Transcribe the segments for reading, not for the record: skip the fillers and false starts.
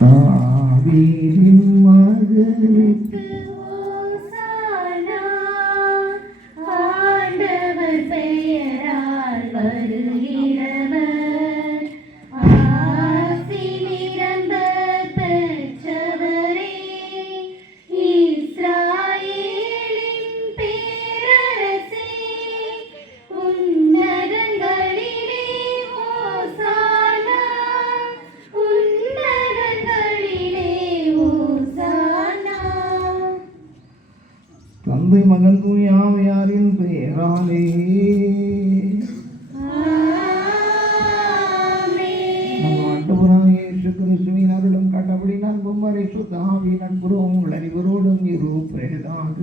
தாவீதின் மகனுக்கு தந்தை மகன் தூய ஆவியாரின் பெயராலே நம் ஆண்டவராகிய இயேசு கிறிஸ்துவின் அருளும் கண்டபடி நண்பும் வரை சுத்த ஆவி நண்பரும் உங்கள் அனைவரோடும் இருப்பதாக.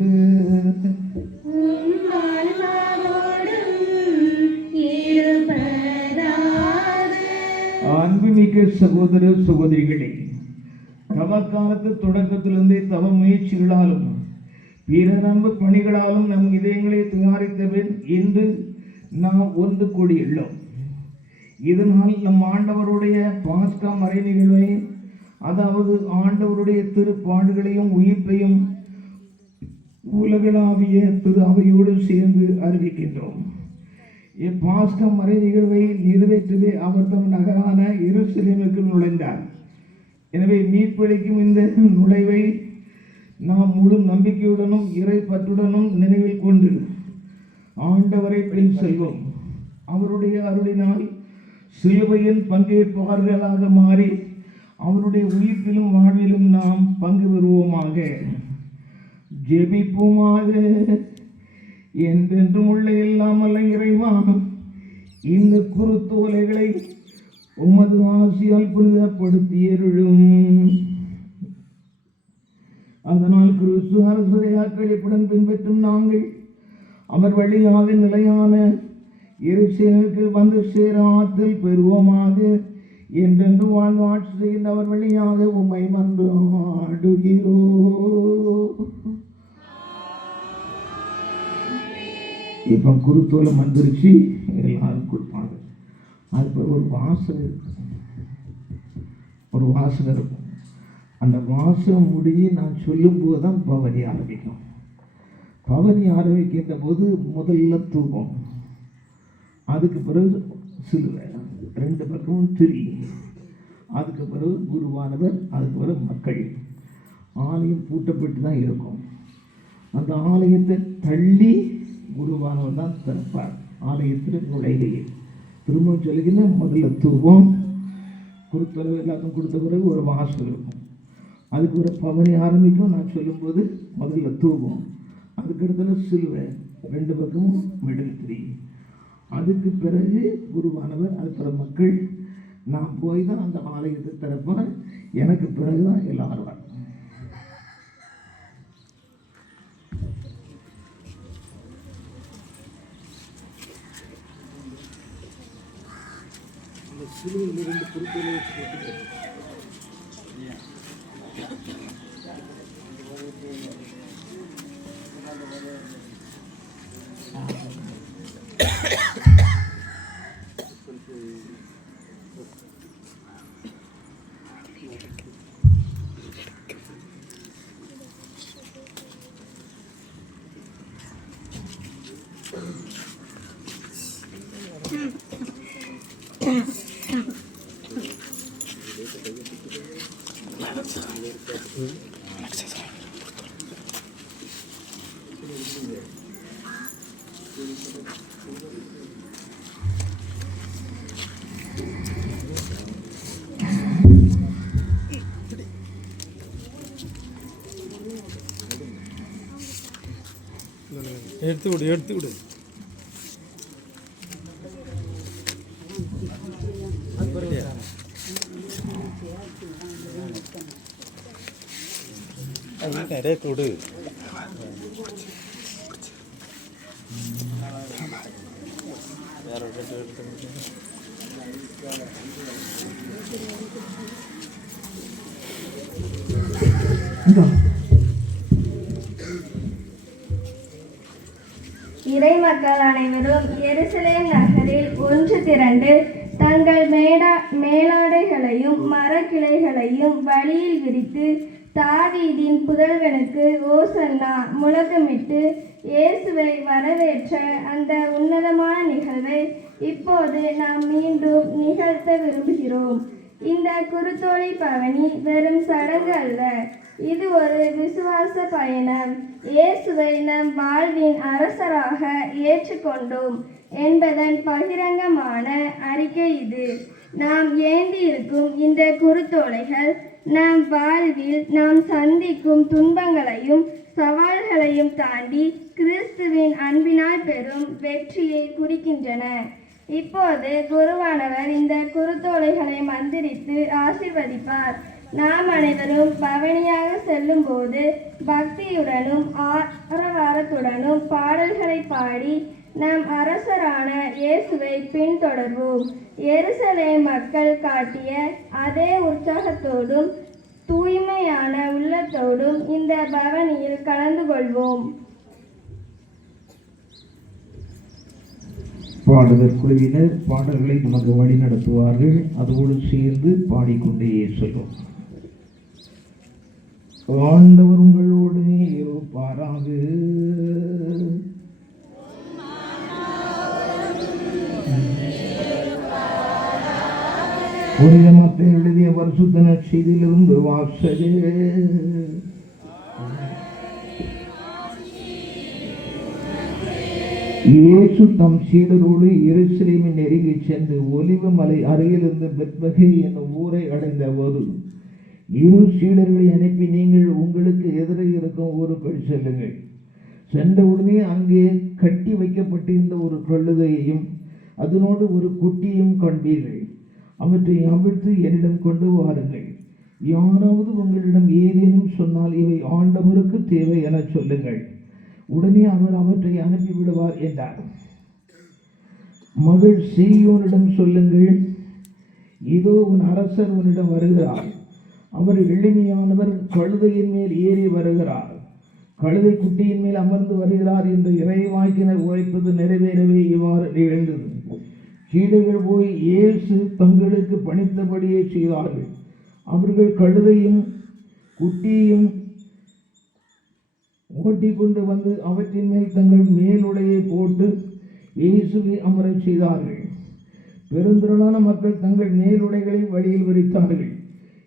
அன்புமிக்க சகோதர சகோதரிகளே, தவக்காலத்து தொடக்கத்திலிருந்தே தவ முயற்சிகளாலும் பிற நண்பு பணிகளாலும் நம் இதயங்களை தயாரித்தபின் இன்று நாம் ஒன்று கூடியுள்ளோம். இதனால் நம் ஆண்டவருடைய பாஸ்கா மறை நிகழ்வை, அதாவது ஆண்டவருடைய திருப்பாடுகளையும் உயிர்ப்பையும் உலகளாவிய திரு அவையோடு சேர்ந்து அறிவிக்கின்றோம். இப்பாஸ்கா மறை நிகழ்வை நிறைவேற்றவே அவர் தம் நகரான எருசலேமுக்கு நுழைந்தார். எனவே மீட்பளிக்கும் இந்த நுழைவை நாம் முழு நம்பிக்கையுடனும் இறை பற்றுடனும் நினைவில் கொண்டு ஆண்டவரை பின் செல்வோம். அவருடைய அருளினால் சிலுவையின் பங்கேற்பாளர்களாக மாறி அவருடைய உயிர்ப்பிலும் வாழ்விலும் நாம் பங்கு பெறுவோமாக. ஜெபிப்போமாக. என்றென்றும் உள்ள இல்லாமல் இறைவா, இந்த குருத்தோலைகளை உமது ஆசியால் புனிதப்படுத்தியருளும். அதனால் கிறிஸ்து அரசரை அக்களிப்புடன் பின்பற்றும் நாங்கள் அவர் வழியாக நிலையான எருசலேமுக்கு வந்து சேர ஆற்றல் பெறுவோமாக. என்றென்று வாழ்ந்து ஆட்சி செய்கின்ற அவர் வழியாக உம்மை மன்றாடுகிறோம். இப்போ குருத்தோலம் வந்துருச்சு, எல்லாரும் கொடுப்பாங்க. அது ஒரு வாசனை இருக்கு, ஒரு வாசனை இருக்கும். அந்த வாசம் முடிஞ்சு நான் சொல்லும்போது தான் பவனி ஆரம்பிக்கும். பவனி ஆரம்பிக்கின்ற போது முதல்ல தூக்கம், அதுக்கு பிறகு சிலுவை, ரெண்டு பக்கமும் திரி, அதுக்கு பிறகு குருவானவர், அதுக்கு பிறகு மக்கள். ஆலயம் பூட்டப்பட்டு தான் இருக்கும். அந்த ஆலயத்தை தள்ளி குருவானவர் தான் திறப்பார். ஆலயத்தில் நுழைவையே திரும்ப சொல்லிக்கின்னா முதல்ல தூக்கம், குருத்தளவு எல்லாத்தையும் கொடுத்த பிறகு ஒரு வாசல் இருக்கும். அதுக்கு ஒரு பவனி ஆரம்பிக்கும். நான் சொல்லும்போது முதல்ல தூக்கம், அதுக்கு இடத்துல சிலுவை, ரெண்டு பக்கமும் மிடில் திரி, அதுக்கு பிறகு குருவானவர், அது பிற மக்கள். நான் போய் தான் அந்த ஆலயத்தை திறப்பேன். எனக்கு பிறகு தான் எல்லாரும் வரும். சிலுவையில் ரெண்டு பொருட்களை வச்சு எடுத்து விடு, எடுத்து விடு. நிறைய கொடு. இறை மக்கள் அனைவரும் எருசலேம் நகரில் ஒன்று திரண்டு தங்கள் மேலாடைகளையும் மரக்கிளைகளையும் வழியில் விரித்து தாவீதின் புதல்வனுக்கு ஓசன்னா முழக்கமிட்டு இயேசுவை வரவேற்ற அந்த உன்னதமான நிகழ்வை இப்போது நாம் மீண்டும் நிகழ்த்த விரும்புகிறோம். இந்த குருத்தோலை பவனி வெறும் சடங்கு அல்ல, இது ஒரு விசுவாச பயணம். இயேசுவை நம் வாழ்வின் அரசராக ஏற்றுக்கொண்டோம் என்பதன் பகிரங்கமான அறிக்கை இது. நாம் ஏந்தி இருக்கும் இந்த குருத்தோலைகள் நம் வாழ்வில் நாம் சந்திக்கும் துன்பங்களையும் சவால்களையும் தாண்டி கிறிஸ்துவின் அன்பினால் பெறும் வெற்றியை குறிக்கின்றன. இப்போது குருவானவர் இந்த குருத்தோலைகளை மந்திரித்து ஆசீர்வதிப்பார். நாம் அனைவரும் பவனியாக செல்லும் போது பக்தியுடனும் ஆரவாரத்துடனும் பாடல்களை பாடி நம் அரசரான இயேசுவை பின்தொடர்வோம். எருசலேம் மக்கள் காட்டிய அதே உற்சாகத்தோடும் தூய்மையான உள்ளத்தோடும் இந்த பவனியில் கலந்து கொள்வோம். பாடகர் குழுவினர் பாடல்களை நமக்கு வழி நடத்துவார்கள். அதோடு சேர்ந்து பாடிக்கொண்டே செல்வோம். ஆண்டவர் உங்களோடு இருப்பாராக. புனித மத்தேயு எழுதிய பரிசுத்த நற்செய்தியிலிருந்து வாசகம். இயேசு தம் சீடரோடு எருசலேமில் நெருங்கி சென்று ஒலிவ மலை அருகிலிருந்து பெத்பகே என்னும் ஊரை அடைந்த போது இரு சீடர்களை அனுப்பி, நீங்கள் உங்களுக்கு எதிரே இருக்கும் ஊருக்குள் செல்லுங்கள். சென்றவுடனே அங்கே கட்டி வைக்கப்பட்டிருந்த ஒரு கழுதையையும் அதனோடு ஒரு குட்டியும் காண்பீர்கள். அவற்றை அவிழ்த்து என்னிடம் கொண்டு வாருங்கள். யாராவது உங்களிடம் ஏதேனும் சொன்னால் இவை ஆண்டவருக்கு தேவை என சொல்லுங்கள். உடனே அவர் அவற்றை அனுப்பிவிடுவார் என்றார். மகள் சீயோனிடம் சொல்லுங்கள், இதோ உன் அரசர் உன்னிடம் வருகிறார். அவர் எளிமையானவர், கழுதையின் மேல் ஏறி வருகிறார், கழுதை குட்டியின் மேல் அமர்ந்து வருகிறார் என்று இறைவாக்கினர் உரைப்பது நிறைவேறவே இவ்வாறு நிகழ்ந்தது. சீடர்கள் போய் இயேசு தங்களுக்கு பணித்தபடியே செய்தார்கள். அவர்கள் கழுதையும் குட்டியும் ஓட்டி கொண்டு வந்து அவற்றின் மேல் தங்கள் மேலுடையை போட்டு இயேசுவை அமரச் செய்தார்கள். பெருந்திரளான மக்கள் தங்கள் மேலுடைகளை வழியில் விரித்தார்கள்.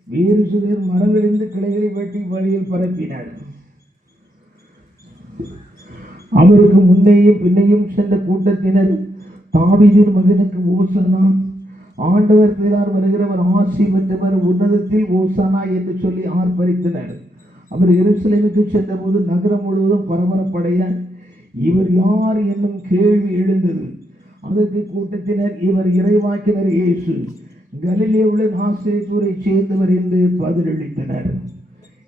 வேறு சிலர் மரங்களிலிருந்து கிளைகளை வெட்டி வழியில் பரப்பினர். அவருக்கு முன்னேயும் பின்னையும் சென்ற கூட்டத்தினர், தாவீதின் மகனுக்கு ஓசனா, ஆண்டவர் பேரால் வருகிறவர் ஆசி பெற்றவர், உன்னதத்தில் ஓசனா என்று சொல்லி ஆர்ப்பரித்தனர். அவர் எருசலேமுக்கு சென்றபோது நகரம் முழுவதும் பரபரப்படைய இவர் யார் என்னும் கேள்வி எழுந்தது. அதற்கு கூட்டத்தினர், இவர் இறைவாக்கினர் இயேசு, கலிலேயில் உள்ள நாசரேத்தூரை சேர்ந்தவர் என்று பதிலளித்தனர்.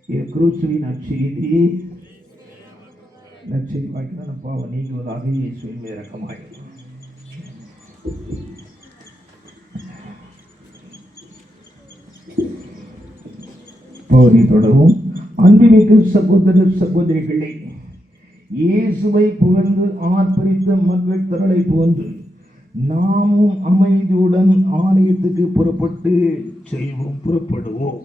இது கிறிஸ்துவின் நற்செய்தி. நற்செய்தி வாக்கினால் நம் பாவம் நீங்குவதாக இயேசுவின் மேல் இரக்கமாயிற்று. பவுனி தொடரும். அன்புமிக்க சகோதர சகோதரிகளே, இயேசுவை புகழ்ந்து ஆர்ப்பரித்த மக்கள் திரளை போன்று நாமும் அமைதியுடன் ஆலயத்துக்கு புறப்பட்டு செல்வோம். புறப்படுவோம்.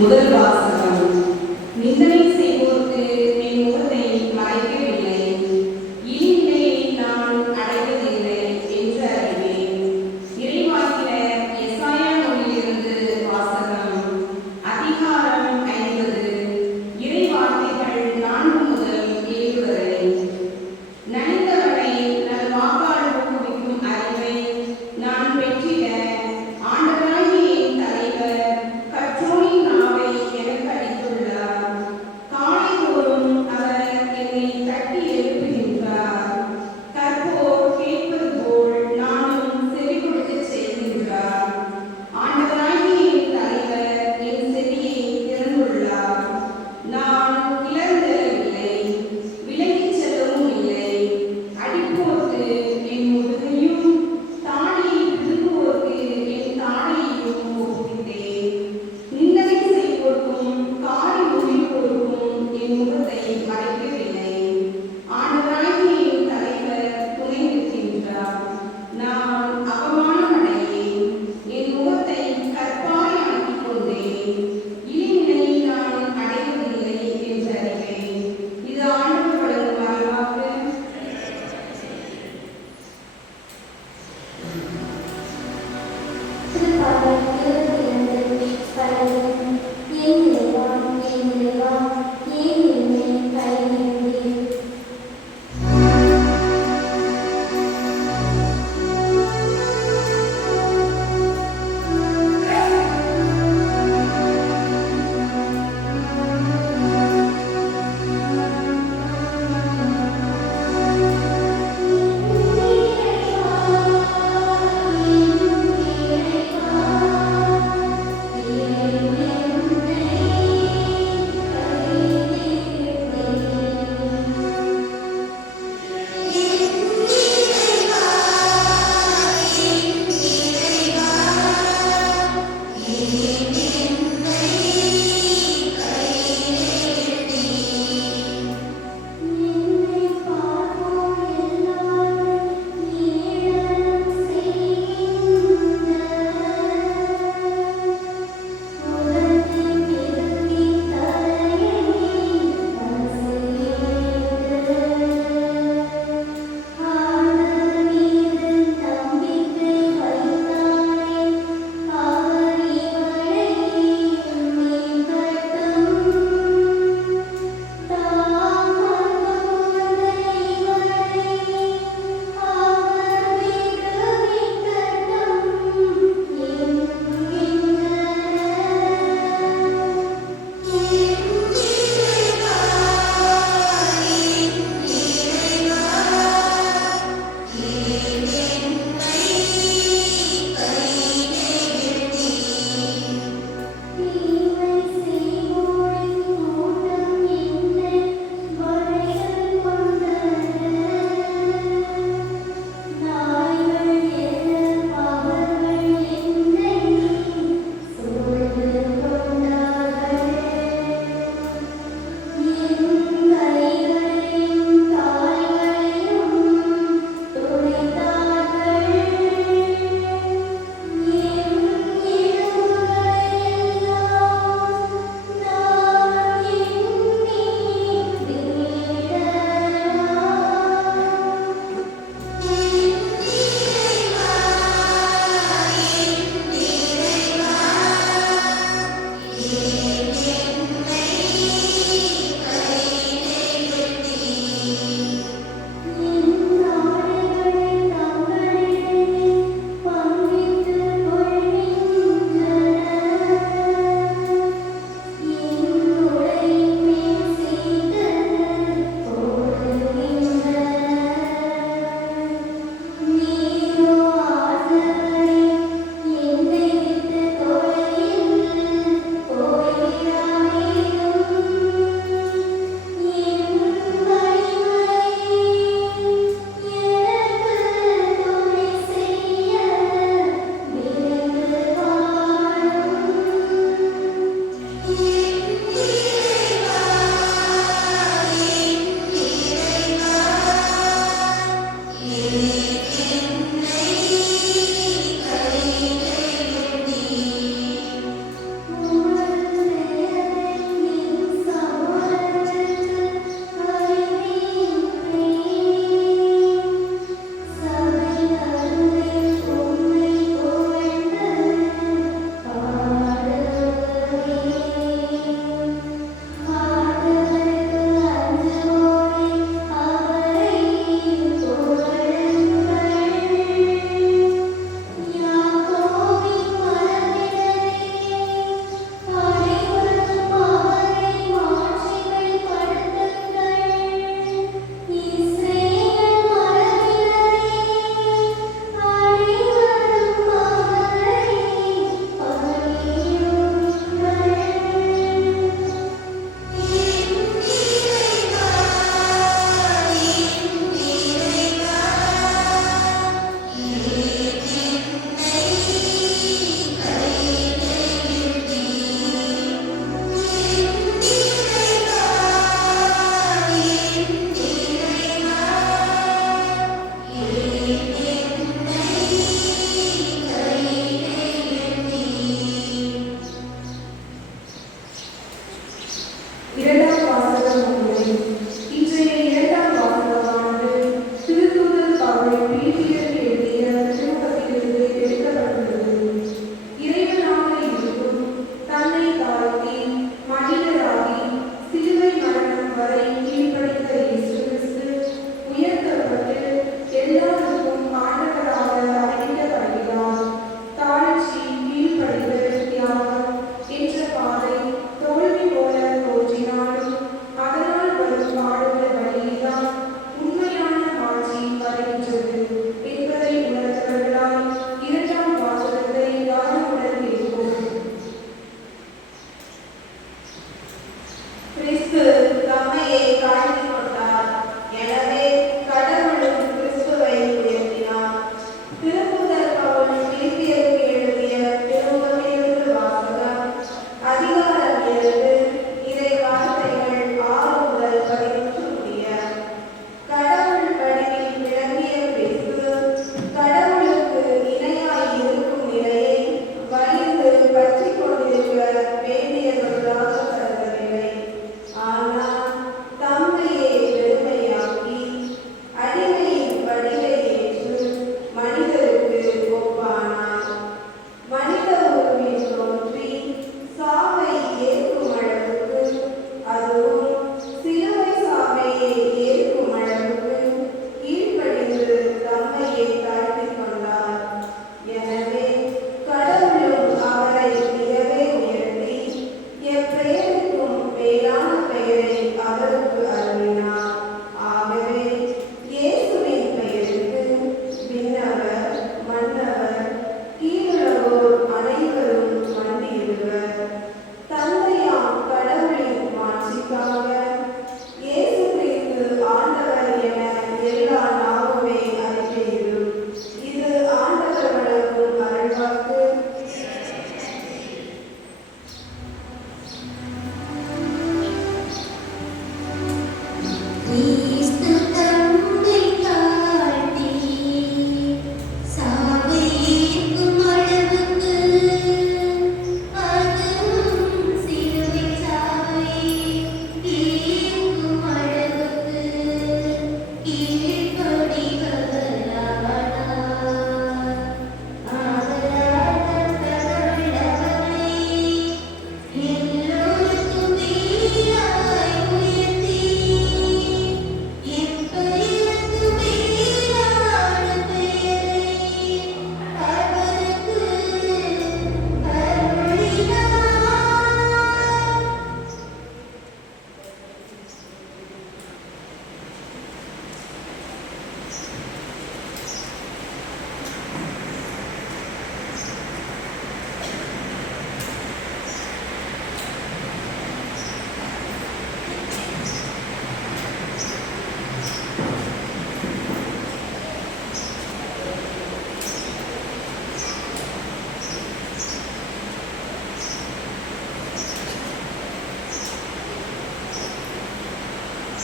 முதல் வாசகம். நிந்தனை செய்வோருக்கு என் முகத்தை மறைக்கவில்லை, இனிநிலையை நான் அடைவதில்லை என்று அறிவேன். இறைவாக்கினர் எசாயா நூலிலிருந்து வாசகம். அதிகாரம் 50. இறைவார்த்தைகள் 4 முதல் 7 வரை. நனிந்தவனை நல் வாக்கால் ஊக்குவிக்கும் அறிவை நான் பெற்றிட ஆண்டவராகிய என் தலைவர் கற்றோனின் நாவை எனக்கு அளித்துள்ளார்.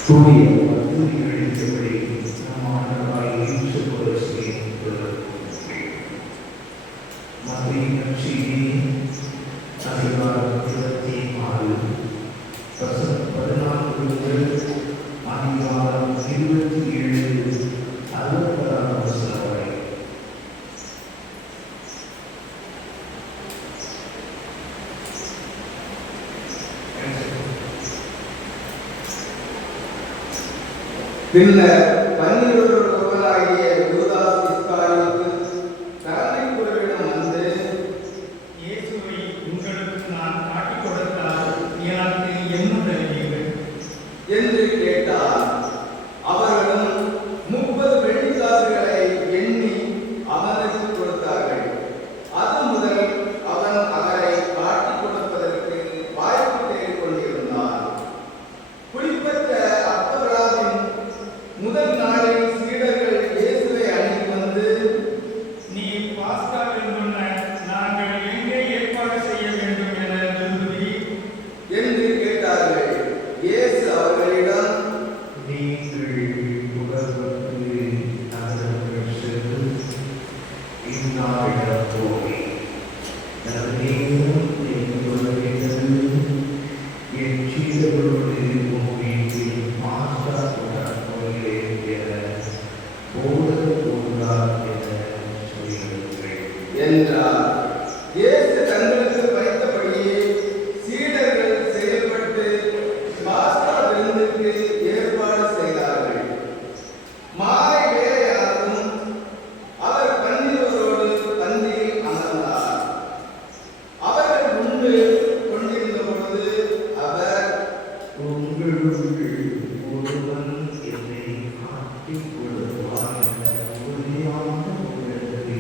தூய பத்திரிகை அளித்தபடி நம் ஆண்டவராய் இயேசு கிறிஸ்துவின் மத்திய நற்செய்தி அதிகாரம் 26 வசனம் 14 முதல் அதிகாரம் 27 66 வசனம் வரை. பின்னர் 12 ஒருவராகிய யூதாஸ் இஸ்காரியோத்து தலைமைக் குருவிடம் வந்து, இயேசுவை உங்களுக்கு நான் காட்டிக் கொடுத்தால் எனக்கு என்ன தருவீர்கள் என்று கேட்டார். அவர்களும் 30 வெள்ளிக்காசுகளை எண்ணி அவனுக்கு கொடுத்தார்கள். அது முதல் அவன் அவரை காட்டிக் கொடுப்பதற்கு வாய்ப்பு தேடிக் கொண்டிருந்தான். புளிப்பற்ற அப்ப விழாவின் முதல் நாளில் சீடர்கள் இயேசுவை அணுகி வந்து, நீ பாஸ்காவில் முன்ன நாங்கள் எங்கே ஏற்பாடு செய்ய வேண்டும் என விரும்புகிறீர் என்று கேட்டார்கள். இயேசு அவர்களிடம், நீங்கள் உலகத்து நகரங்கள் சென்று இந்நாளிடம் போய் நன்மையும் நீங்கள் வருகிறது என் சீடர்களோடு உன் வீட்டில் பாஸ்கா கொண்டாடுகிறேன் என போதக்கூடார் என சொல்லுங்கள் என்றார். இயேசு தங்களுக்கு வைத்தபடியே சீடர்கள் செயல்பட்டு பாஸ்கா விருந்துக்கு ஏற்பாடு செய்தார்கள். மாலை வேளையானதும் அவர் 12 பந்தியில் அமர்ந்தார். அவர்கள் உண்டு கொண்டிருந்த பொழுது அவர், உங்களுள் ஒருவன் என்னை காட்டிக் கொடுப்பார் என்ற உறுதியான உள்ளத்தை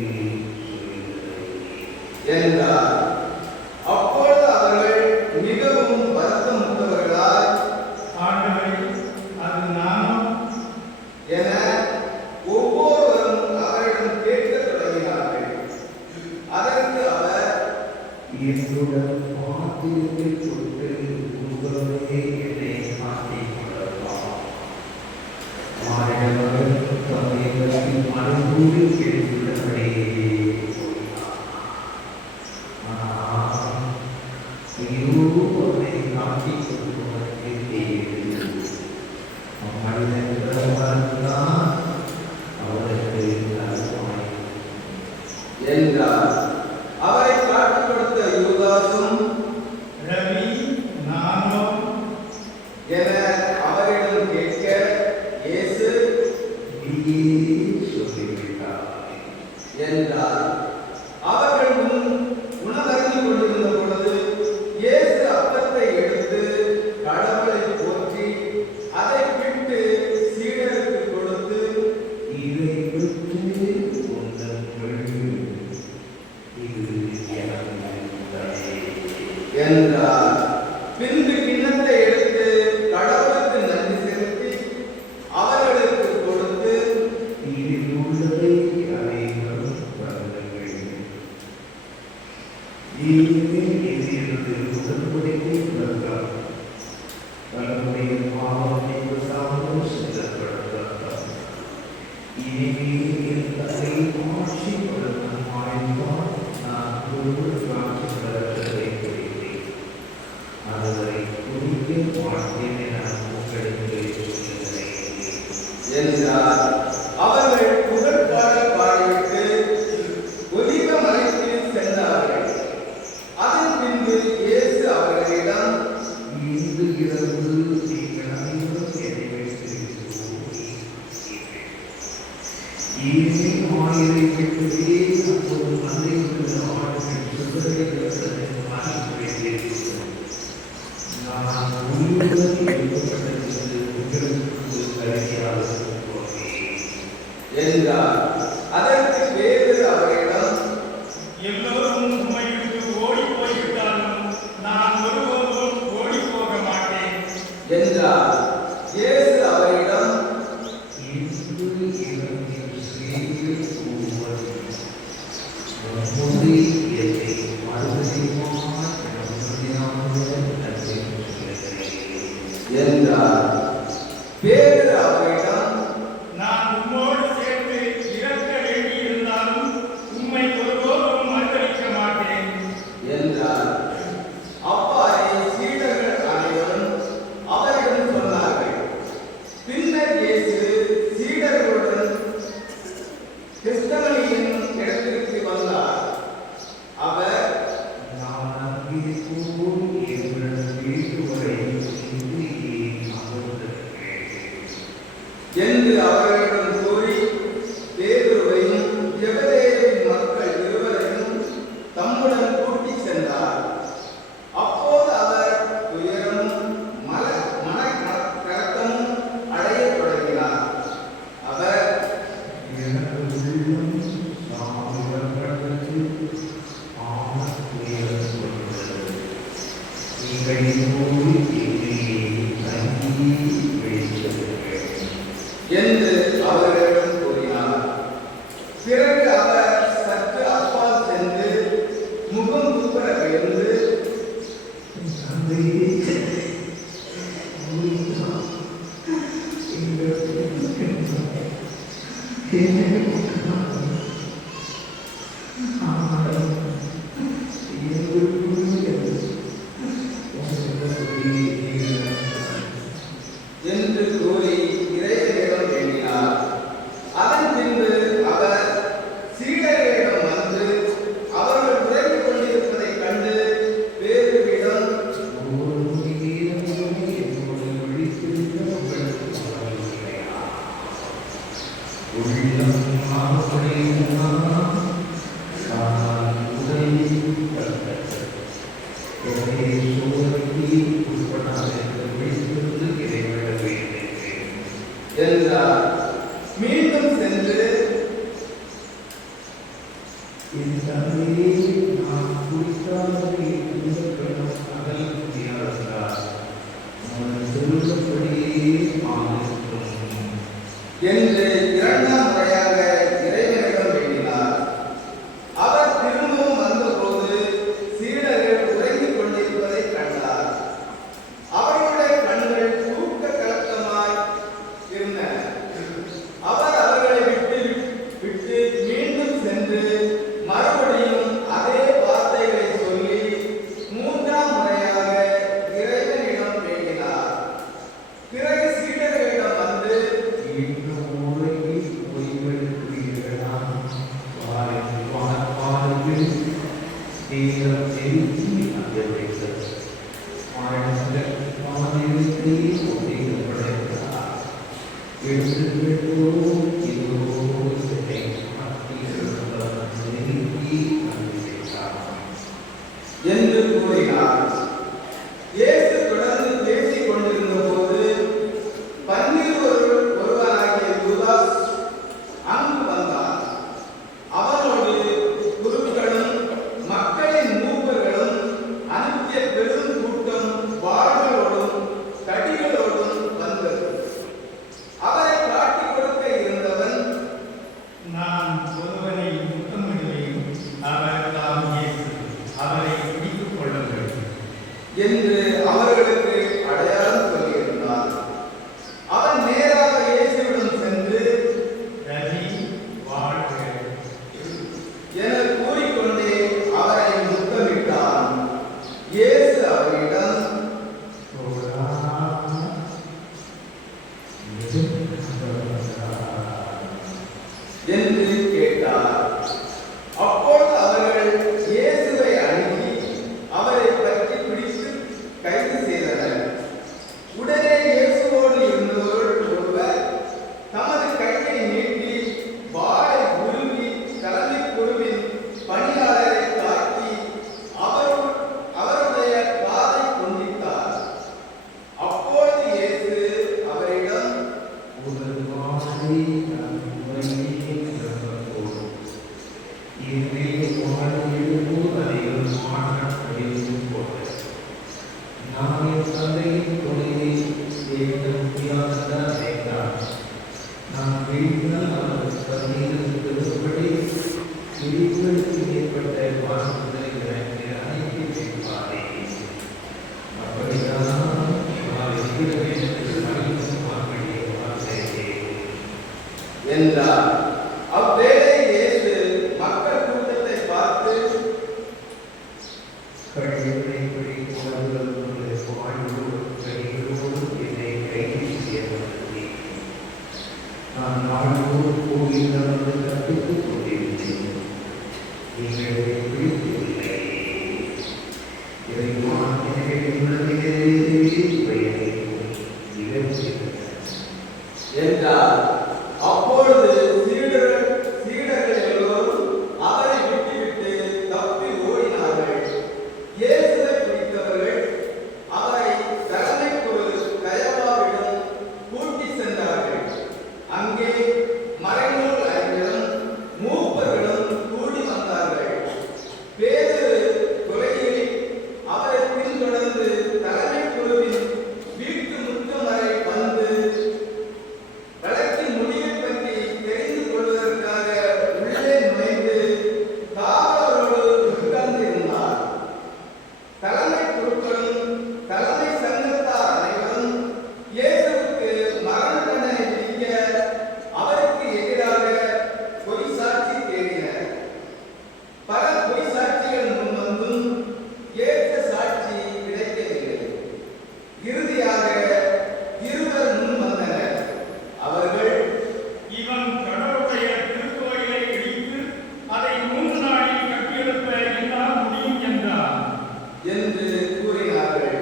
சொல்லுகிறேன் என்றார். அப்பொழுது அவர்கள் மிகவும் வருத்தமுற்றவர்களாய், ஆண்டவரே, அது நானோ என ஒவ்வொருவரும் அவரிடம் கேட்கத் தொடங்கினார்கள். அதற்கு அவர், என்னுடன் பாத்திரத்தை கொண்டு உங்களே என்னை காட்டிக் கொடுப்பார். மாணவர்கள் தம்மையில் மறுபூடி கேட்டுள்ளபடியே கூறினார். ஆனால் ஐயோ, அவரை காட்டிக் கொடுப்பதற்கு தேவையில்லை. மனிதர்கள் மறந்தால் அவருக்கு நல்வாய் என்றார். அவரை காட்டிக் கொடுத்த யூதாசும் ரவி, நானோ என அவரிடம் கேட்க, இயேசு நீயே சொல்லிவிட்டாய் என்றார். அவர்கள் உணவருந்திக் கொண்டிருந்த பொழுது இயேசு அப்பத்தை எடுத்து கடவுளை போற்றி அதை பிட்டு சீடருக்கு கொடுத்து, இதை விட்டு உங்கள் இது எனக்கு உடனே என்றார். பின்பு கிண்ணத்தை எடுத்து கடவுளுக்கு நன்றி செலுத்தி அவர்களுக்கு கொடுத்து, இதில் உள்ளதை அனைவரும் பருகுங்கள். இதுவே இதிலிருந்து உடன்படிக்கை பிறந்தார். தன்னுடைய பாவத்தை விடாமல் செல்லப்படுத்தார். இனிமேல் என் தலை ஆட்சிப்படுத்தும் ஆய்வால் நான் ஒரு காட்சிப்படுத்தலை குறித்தேன். அதுவரை குறிக்க மாட்டேன் என உங்களுக்கு சொல்லுகிறேன் என்றார். அவர்கள் புகழ்பாடல் பாடிவிட்டு ஒலிவ மலைக்கு சென்றார்கள். அதன் பின்பு இயேசு அவர்களிடம், இன்று இரவு நீங்கள் அனைவரும் என்னை வைத்திருக்கிறோம். ஏனெனில் 1000 பேர்களே அப்போது மந்தையுள்ள ஆடுகள் சுடரைகளை மறைத்து வைத்திருக்கிறோம். நான் உயிருடன் எழுப்பப்பட்டதிலிருந்து உங்களுக்கு அறியாது போகிறேன் என்றார். அதற்கு பேதுரு அவரிடம், எல்லோரும் உம்மை விட்டு ஓடி போய்விட்டாலும் நான் ஒருபோதும் ஓடி போக மாட்டேன் என்றார். இயேசு அவரிடம், இன்று இரவில் செய்தியில் ஒருவர் நம்முடைய என்னை மறுபடியுமாய் நம்முடையதாக நன்றி சொல்லுகிறேன் என்றார். பேதுரு அவரிடம், நான் உம்மோடு சேர்ந்து இறக்க வேண்டியிருந்தாலும் உம்மை ஒருபோதும் மறுதலிக்க மாட்டேன் என்றார். அவ்வாறே சீடர்கள் அனைவரும் அவரிடம் சொன்னார்கள். பின்னர் இயேசு சீடர்களுடன் கெத்சமனே என்னும் இடத்திற்கு வந்தார். அவர், நான் அங்கே போய் எங்கள் வீட்டு வரை இங்கேயே அமர்ந்திருக்கிறேன் என்று அவர்களிடம் கூறி பேதுருவையும் ஜெபதேவின் மக்கள் இருவரையும் தம்முடன் கூட்டிச் சென்றார். அப்போது அவர் துயரமும் மனக்கலக்கமும் அடையத் தொடங்கினார். அவர், எனக்கு உள்ளம் சாமிகளுக்கு ஆனத்துயரம் கொண்டது. நீங்கள் போய் எங்கேயே தங்கி விழித்திருக்கிறேன் என்று அவர்களிடம் கூறினார். பிறகு அவர் சற்று அப்பால் சென்று முகம் குப்புற விழுந்து, தந்தையே, என்று கூறி இறைவனிடம் வேண்டினார். அதன் பின்பு அவர் சீடர்களிடம் வந்து அவர்கள் உறங்கிக் கொண்டிருப்பதைக் கண்டு பேதுருவிடம், என்றார். மீண்டும் சென்று, என்று இரண்டாம் முறையாக இறைவனிடம் வேண்டினார். அவர் திரும்பவும் வந்தபோது சீடர்கள் உறங்கிக் கொண்டிருப்பதைக் கண்டார். அவர்களுடைய கண்கள் தூக்க கலக்கமாய் இருந்தன. அவர் அவர்களை விட்டு மீண்டும் சென்று மறுபடியும் அதே வார்த்தைகளை சொல்லி மூன்றாம் முறையாக இறைவனிடம் வேண்டினார். பிறகு சீடர்களிடம் வந்து, என்று கூறினார். இயேசு தொடர்ந்து பேசிக் கொண்டிருந்த போது பன்னிருவருள் ஒருவராகிய யூதாஸ் அங்கு வந்தார். அவனோடு குருக்களும் மக்களின் மூப்பர்களும் அனுப்பிய பெரும் கூட்டம் வாள்களோடும் தடிகளோடும் வந்தது. அவரை காட்டிக் கொடுக்க இருந்தவன், நான் ஒருவனை முத்தமிடுவேன் அவர் தாம் இயேசு அவரை பிடித்துக் கொள்ளுங்கள் என்று அவர்களுக்கு அடையாளம் சொல்லியிருந்தார். அவன் நேராக இயேசுவிடம் சென்று, ரவி வாழ்க என கூறிக்கொண்டே அவரை முத்தமிட்டான். இயேசு அவரிடம், என்று கேட்டார். அப்பொழுது அவர்கள் இயேசுவை அணுகி அவரை பற்றி பிடித்து என்றார். அப்பொழுது சீடர்கள் எல்லோரும் அவரை விட்டுவிட்டு தப்பி ஓடினார்கள். இயேசுவை பிடித்தவர்கள் அவரை தலைமைக்குரு கயபாவிடம் கூட்டிச் சென்றார்கள். அங்கே மறைநூல் அறிஞரும் மூப்பர்களும் கூடி வந்தார்கள். பேதுரு கொலையில் அவரை பின்தொடர்ந்து தலைமைக்குருவின் வீட்டு முற்றம் வரை வந்து வழக்கின் முடிவைப் பற்றி தெரிந்து கொள்வதற்காக உள்ளே நுழைந்து காவலரோடு உட்கார்ந்திருந்தார். தலைமை குருக்களும் தலைமை சங்கத்தார் அனைவரும் இயேசுவுக்கு மரண தண்டனை விதிக்க அவருக்கு எதிராக பொய் சாட்சி தேடினர். பல பொய் சாட்சிகள் முன் வந்தும் ஏற்ற சாட்சி கிடைக்கவில்லை. இறுதியாக இருவர் முன் வந்தனர். அவர்கள், இவன் கடவுளுடைய திருக்கோயிலை இடித்து அதை 3 நாளில் கட்டியெழுப்ப என்னால் முடியும் என்றார் என்று கூறினார்கள்.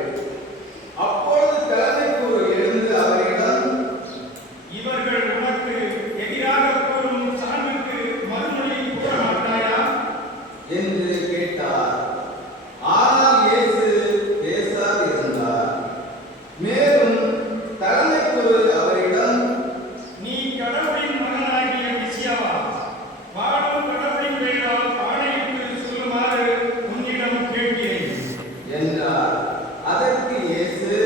அப்பொழுது தலைமைக்குரு எழுந்து அவரிடம், இவர்கள் உனக்கு எதிராக கூறும் சான்றுக்கு மறுமொழி கூற மாட்டாயா என்று கேட்டார். ஆனால் இயேசு பேசாதிருந்தார். மேலும் தலைமைக்குரு அவரிடம், நீ கடவுளின் மகனாகிய மெசியாவா வாழும் கடவுளின் பெயரால் ஆணையிட்டு சொல்லுமாறு உன்னிடம் கேட்கிறேன் என்றார். அதற்கு இயேசு,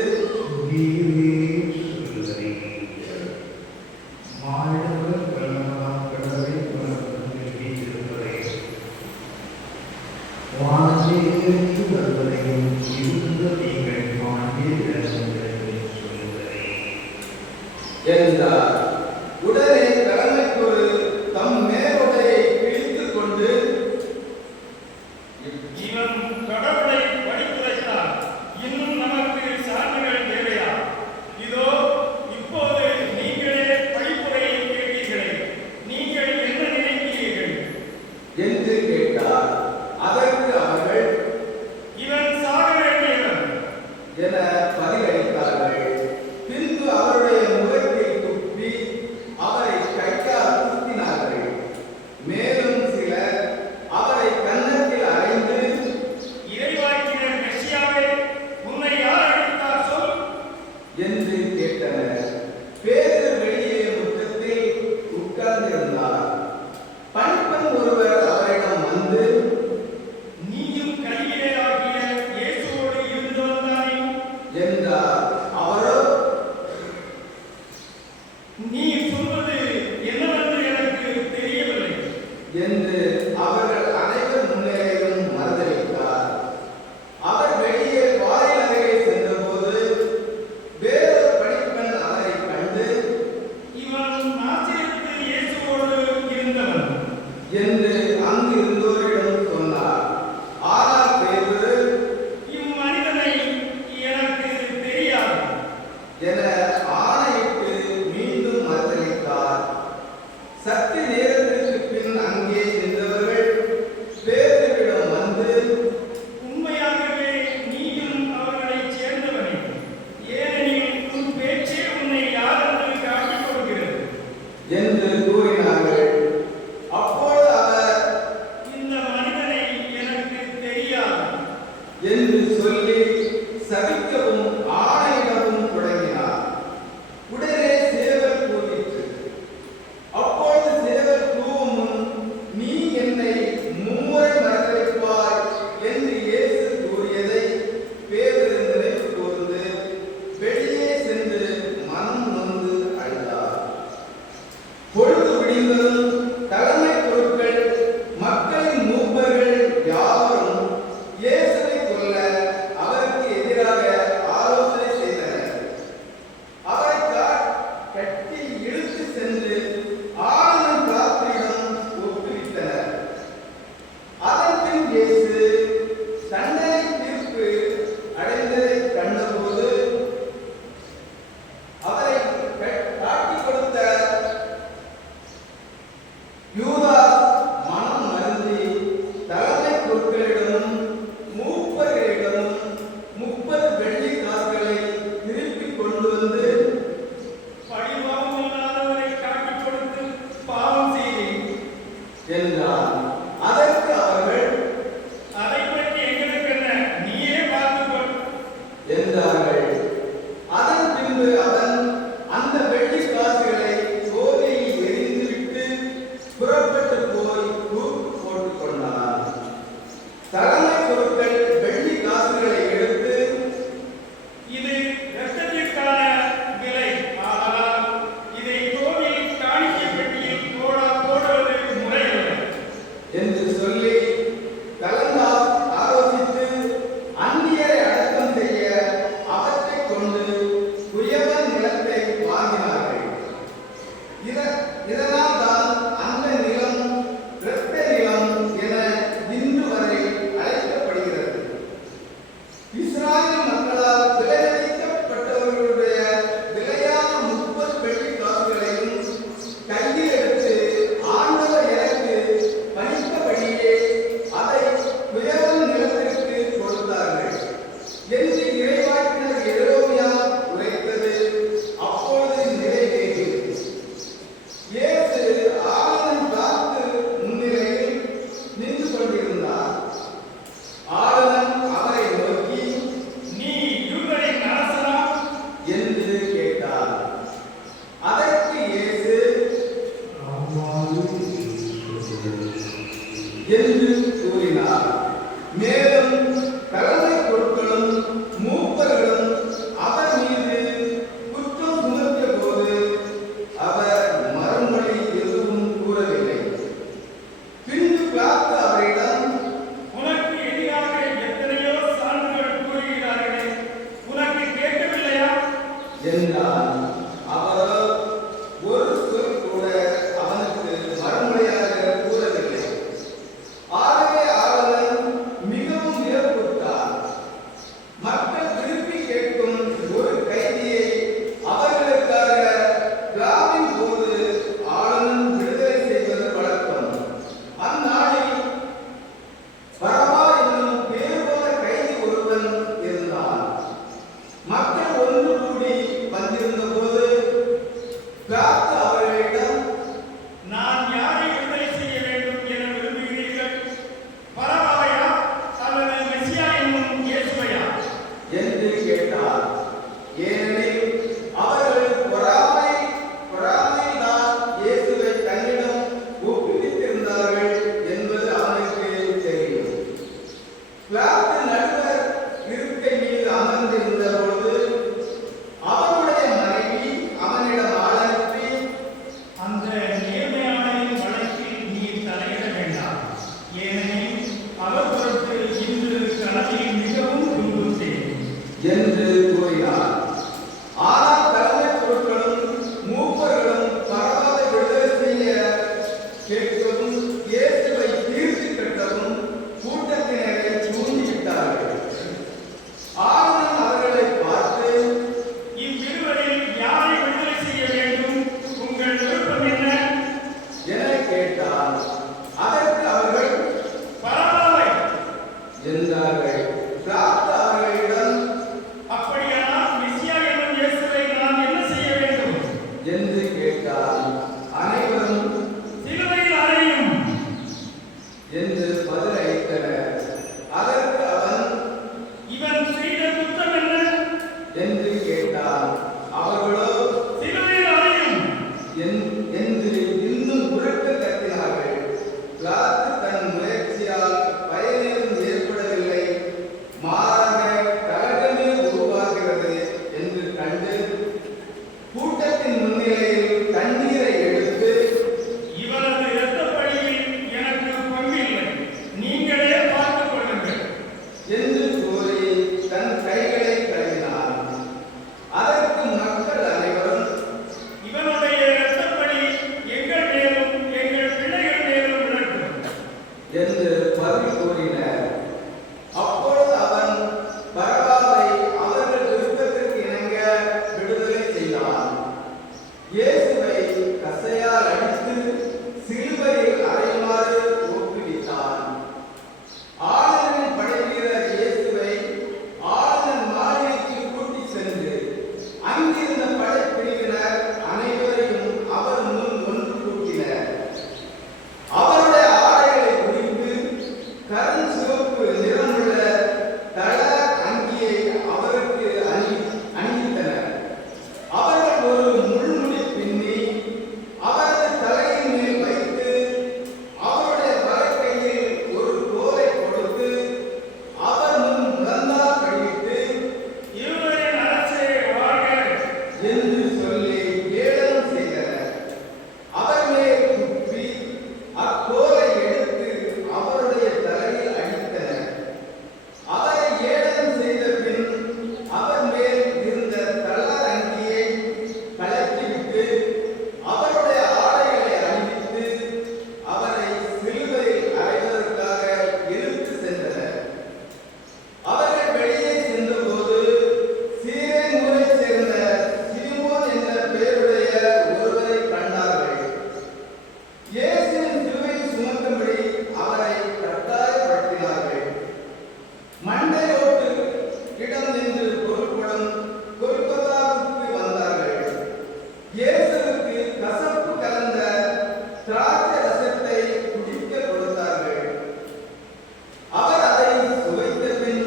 என்றார். உடனே தலைமைக்குரு தம் மேலுடையை கிழித்துக் கொண்டு, இவன் கடவுளை படித்துரைத்தார். இன்னும் நமக்கு சான்றுகள் தேவையா? இதோ இப்போது நீங்களே படிப்புரையை கேட்டீர்களே, நீங்கள் என்ன நினைக்கிறீர்கள் என்று கேட்டார். அதற்கு அவர்கள், இவன் சாக வேண்டியவன் என பதிலளித்தார்கள். பின்பு அவருடைய முகத்தில் துப்பி அவரை கையால் குத்தினார்கள். மேலும் சிலர் அவரை கன்னத்தில் அறைந்து, இறைவாக்கினர் மெசியாவே, உன்னை யார் அழைத்தார் சொல் என்று கேட்டனர். பேதுரு வெளியே முற்றத்தில் உட்கார்ந்திருந்தார். பணிப்பெண் ஒருவர் அவரிடம் வந்து, நீயும் கலிலேயாகிய இயேசுவோடு இருந்தவன் தானே என்றார். அவரோ, நீ சொல்வது என்னவென்று எனக்கு தெரியவில்லை என்று அவர்கள் அனைவர் முன்னிலையிலும் மறுதளித்தார். அவர் வெளியே வாயில் அருகே சென்றபோது வேறொரு பணிப்பெண் அவரைக் கண்டு, இவன் நாசரேத்து இயேசுவோடு இருந்தவன் என்று அங்கு இருந்தோரிடம் சொன்னார். ஆனால் பேதுரு, இம்மனிதனை எனக்கு தெரியாது என ஆணையிட்டு மீண்டும் மறுதளித்தார். சற்று நேரத்திற்கு பின் அங்கே நின்றவர்கள் பேதுருவிடம் வந்து, உண்மையாகவே நீயும் அவர்களைச் சேர்ந்தவனே, ஏனெனில் உன் பேச்சே உன்னை யாரென்று காட்டிக் கொடுக்கிறது என்று கூறினார்கள். அப்பொழுது அவர், இந்த மனிதனை எனக்கு தெரியாது என்று சொல்லி சபிக்கவும் ஆணையிடவும் தொடங்கினார். உடனே சேவல் கூவிற்று. அப்பொழுது சேவல் கூவும் முன், நீ என்னை 3 முறை மறுதலிப்பாய் என்று இயேசு கூறியதை பேதுரு நினைவு கூர்ந்து வெளியே சென்று மனம் நொந்து அழுதார். பொழுது விடிந்ததும் தலைமை குருக்கள் மக்களின் மூப்பர்கள் யாவரும் இயேசுவை கொல்ல அவருக்கு எதிராக ஆலோசனை செய்தனர். என்றார்கள். அதன் பின்பு அவன் அந்த வெள்ளி காசுகளை கோவையில் எரிந்துவிட்டு புறப்பட்டு போய் தூக்கு போட்டுக் கொண்டான். தலைமை பொருட்கள் வெள்ளி காசுகளை எடுத்து, இது இரத்தத்திற்கான விலை, ஆனால் இதை கோவில் காணிக்கை பெட்டியில் போடுவது முறையல்ல என்று சொல்லி கலந்து ஆலோசித்து அந்நியரை அடக்கம் செய்ய அவற்றை கொண்டு குயவன் நிலத்தை வாங்கினார்கள். இதனால் தான் அந்த நிலம் இரத்த நிலம் என இன்று வரை அழைக்கப்படுகிறது. இஸ்ராயேல் மக்களால் விளைவிக்கப்பட்டவர்களுடைய விலையான 30 வெள்ளி காசுகளையும் கையில் எடுத்து, ஆண்டவர் எனக்கு பணித்தபடியே அதை குயவன் நிலத்திற்கு கொடுத்தார்கள் என்று இறைவாக்கினர் எரேமியா உரைத்தது அப்பொழுது நிறைவேறியது. இயேசு ஆளுநன் காத்து முன்னிலையில் நின்று கொண்டிருந்தார். ஆளுநன் அவரை நோக்கி, நீ யூதரின் அரசனா என்று கேட்டார். அதற்கு இயேசு என்று கூறினார். மேலும் தலைமை பொருட்களும் மூப்பர்களும் அவர் மீது குற்றம் சுமத்திய போது அவர் மறுமொழி எதுவும் கூறவில்லை. பின்பு பிலாத்து அவரிடம், உனக்கு எதிராக எத்தனையோ சான்றுகள் கூறுகிறார்களே, உனக்கு கேட்கவில்லையா என்றார். அவரோ ஒரு சொல் கூட அவனுக்கு மறுமொழியாக கூறவில்லை. ஆகவே ஆளுநர் மிகவும் வியப்புற்றார். மக்கள் விரும்பி கேட்கும் ஒரு கைதியை அவர்களுக்காக விழாவின் போது ஆளுநர் விடுதலை செய்வது வழக்கம். அந்நாளில் பரபா என்னும் பேர் போன கைதி ஒருவன் இருந்தான். மக்கள் ஒன்று கூடி வந்திருந்த போது பிலாத்து அவர்களிடம், நான் யாரை விடுதலை செய்ய வேண்டும் என விரும்புகிறீர்கள்? பரபாவையா அல்லது மெசியா என்னும் இயேசுவையா? என்று கேட்டார். ஏனெனில் அவர்கள் பொறாமையில் தான் இயேசுவை தன்னிடம் ஒப்புவித்திருந்தார்கள் என்பது அவனுக்கு தெரியும். பிலாத்து நடுவர் இருக்கை மீது அமர்ந்திருந்த பொழுது அவனுடைய மனைவி அவனிடம் ஆள் அனுப்பி, அந்த நேர்மையாளரின் வழக்கில் நீ தலையிட வேண்டாம், ஏனெனில் அவர் பொருட்டு இன்று கனவில் மிகவும் துன்புறுத்தேன் என்று கூறினார். ஆனால் தலைமை பொருட்களும் மூப்பர்களும் பரவாவை விடுதலை செய்ய கேட்கவும் இயேசுவை தீர்த்து கட்டவும் கூட்டத்தினரை தூண்டிவிட்டார்கள். ஆளுநர் அவர்களை பார்த்து, இவ்விருவரில் யாரை விடுதலை செய்ய வேண்டும்? உங்கள் விருப்பம் என்ன என கேட்டார். அதற்கு அவர்கள் பரபாவை என்றார்கள். பிலாத்து அவர்களிடம், அப்படியானால் மெசியா என்னும் இயேசுவை நான் என்ன செய்ய வேண்டும்? என்று கேட்டார். அனைவரும் சிலுவையில் அறையும் என்று பதிலளித்தனர். அதற்கு அவன் இவன் செய்த குற்றம் என்ன? என்று கேட்டார். அவர்களோ சிலுவையில் அறையும் என்று இன்னும் உரக்க கத்தினார்கள். பிலாத்து தன் முயற்சியால் பயனேதும் ஏற்படவில்லை, மாறாக கலகமே உருவாகிறது என்று கண்டு கூட்டத்தின் முன்னிலையில் தண்ணீரை எடுத்து, இவரது இரத்தப்பழியில் எனக்கு பங்கில்லை, நீங்களே பார்த்துக் கொள்ளுங்கள் என்று கூறி தன் கைகளை கழுவினார். அதற்கு மக்கள் அனைவரும், இவனுடைய இரத்தப்பழி எங்கள் மேலும் எங்கள் பிள்ளைகள் மேலும் விழட்டும் என்று பதில் கூறினர். அப்பொழுது அவன் பரபாவை அவர்கள் விருப்பத்திற்கு இணங்க விடுதலை செய்தான். இயேசுவை கசையால் அடித்து சிலுவையில் அறையுமாறு ஒப்புவித்தான். ஆளுநரின் படைவீரர் இயேசுவை ஆளுநர் அவர்களுடன் கொல்கத்தாவுக்கு வந்தார்கள். இயேசுவுக்கு கசப்பு கலந்த திராட்சை ரசத்தை குடிக்க கொடுத்தார்கள். அவர் அதை சுவைத்த பின்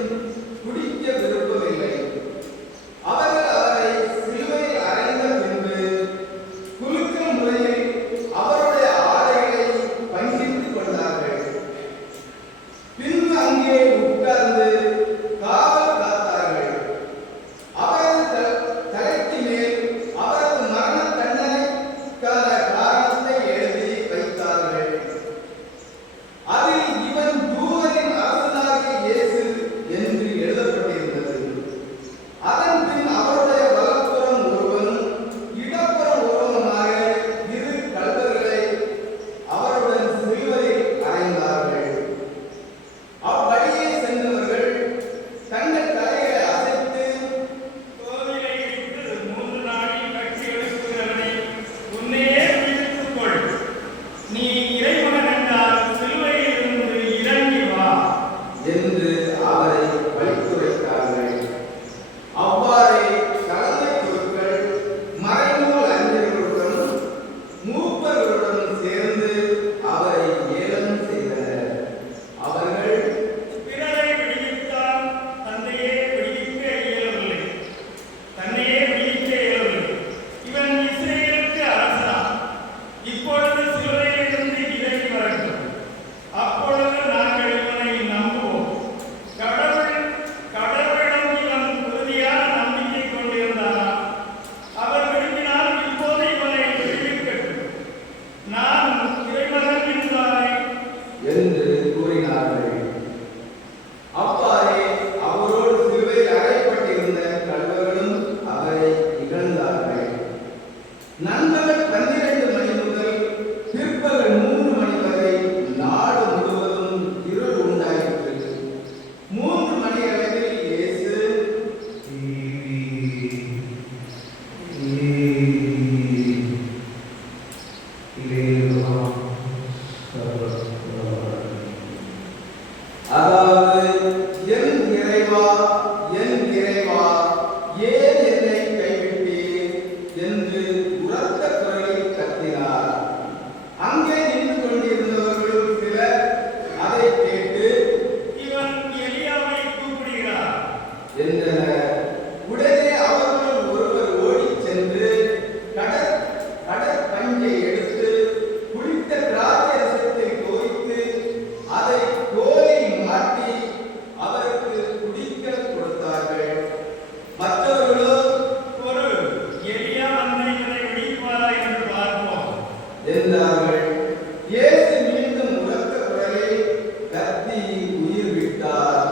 குடிக்க விரும்பவில்லை. அவர்கள் அவரை சிலுவையில் அறைந்த பின்பு குலுக்கும் முறையில் அவருடைய ஆடைகளை பங்கிட்டுக் கொண்டார்கள். பின்பு அங்கே உட்கார்ந்து காவல் காத்தார்கள். அவரது தலைக்கு மேல் அவரது மரண தண்டனைக்கான காரணத்தை எழுதி வைத்தார்கள். அதில் இவன் யூதரின் அரசனாகிய இயேசு என்று எழுதப்பட்டிருந்தது. அதன் பின் அவருடைய வலப்புறம் ஒருவனும் இடப்புறம் ஒருவனுமாக இரு கல்வர்களை அவருடன் சிலுவையில் அறைந்தார்கள். அவ்வழியே சென்றவர்கள் தங்கள் தலைகளை அசைத்து, கோவிலை விட்டு 3 நாளில் கட்டி எழுப்புகிறவனே, உன்னையே விழித்துக் கொள். நீ இறைமகன் என்றால் சிலுவையிலிருந்து இறங்கி வா என்று அவரை வழித்துரைத்தார்கள். அவ்வாறே தலைமை குருக்கள் மறைநூல் அறிஞர்களுடன் மூப்பர்களுடன் சேர்ந்து அவரை ஏளனம் செய்தனர். அவர்கள், பிறரை விடுவித்தால் தன்னையே விடுவிக்க இயலவில்லை, தன்னையே விடுவிக்க இயலவில்லை. இவன் இஸ்ரேலுக்கு அரசனா? இப்பொழுது சிலுவையிலிருந்து இறங்கி வரட்டும். அப்பொழுது நாங்கள் இவனை நம்புவோம். கடவுளிடம் இவன் உறுதியான நம்பிக்கை கொண்டிருந்தானா? அவர் விரும்பினால் இப்போது இவனை விடுவிக்கட்டும். நான் இறைமகன் என்றானே. என்று கூறினார்கள். அவ்வாறே அவரோடு சிலுவையில் அறையப்பட்டிருந்த கல்வர்களும் அவரை இகழ்ந்தார்கள். நண்பகல் 12 மணி முதல் பிற்பகல் 3 மணி வரை நாடு முழுவதும் இருள் உண்டாயிற்று. 3 மணி அளவில் இயேசு அதாவது, என் இறைவா, என் இறைவா, ஏன் என்னை கைவிட்டீர் என்று உரத்த குரலில் கத்தினார். அங்கே நின்று கொண்டிருந்தவர்களுள் சிலர் அதை கேட்டு, இவன் எலியாவை கூப்பிடுகிறார் என்றனர். உடனே அவர்களுள் ஒருவர் ஓடிச் சென்று கடற்பஞ்சை எடுத்து குளித்த திராட்சை ரசத்தில் தோய்த்து அதை கோலில் மாட்டி அவருக்கு குடிக்க கொடுத்தார்கள். மற்றவர்களோ, ஒரு எலியா வந்து இவனை விடுவிப்பாரா என்று பார்ப்போம் என்றார்கள். இயேசு மீண்டும் உரத்த குரலில் கத்தி உயிர் விட்டார்.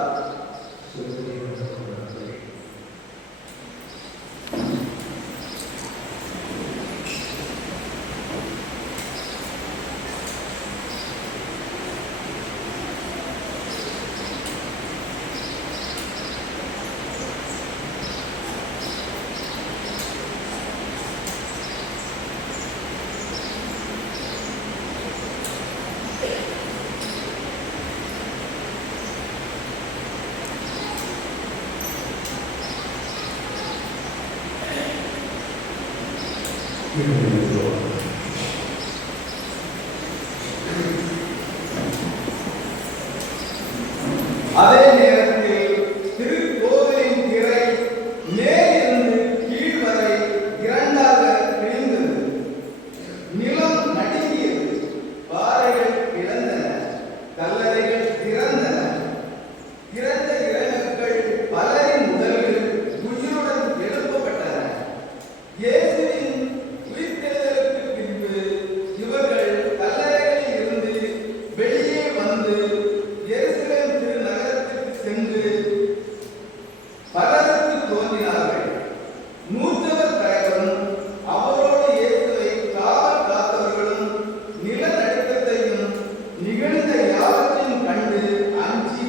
அதே நேரத்தில் திருக்கோவிலின் திரை மேலிருந்து கீழ் வரை இரண்டாக கிழிந்தது. நிலம் நடுங்கியது. பாறைகள் கிடந்தன. கல்லறைகள் திறந்தன. திறந்த இறகுகள் பலரின் உடல்கள் உயிருடன் எழுப்பப்பட்டன. இயேசுவின் உயிர்த்தெழுதலுக்கு பின்பு இவர்கள் கல்லறைகளில் இருந்து வெளியே வந்து எருசலேம் திருநகரத்திற்கு சென்று பலருக்கு தோன்றினார்கள். நூற்றுவர் தலைவரும் அவரோடு இயேசுவை காவல் காத்தவர்களும் நிலநடுக்கத்தையும் நிகழ்ந்த யாவற்றையும் கண்டு அஞ்சி,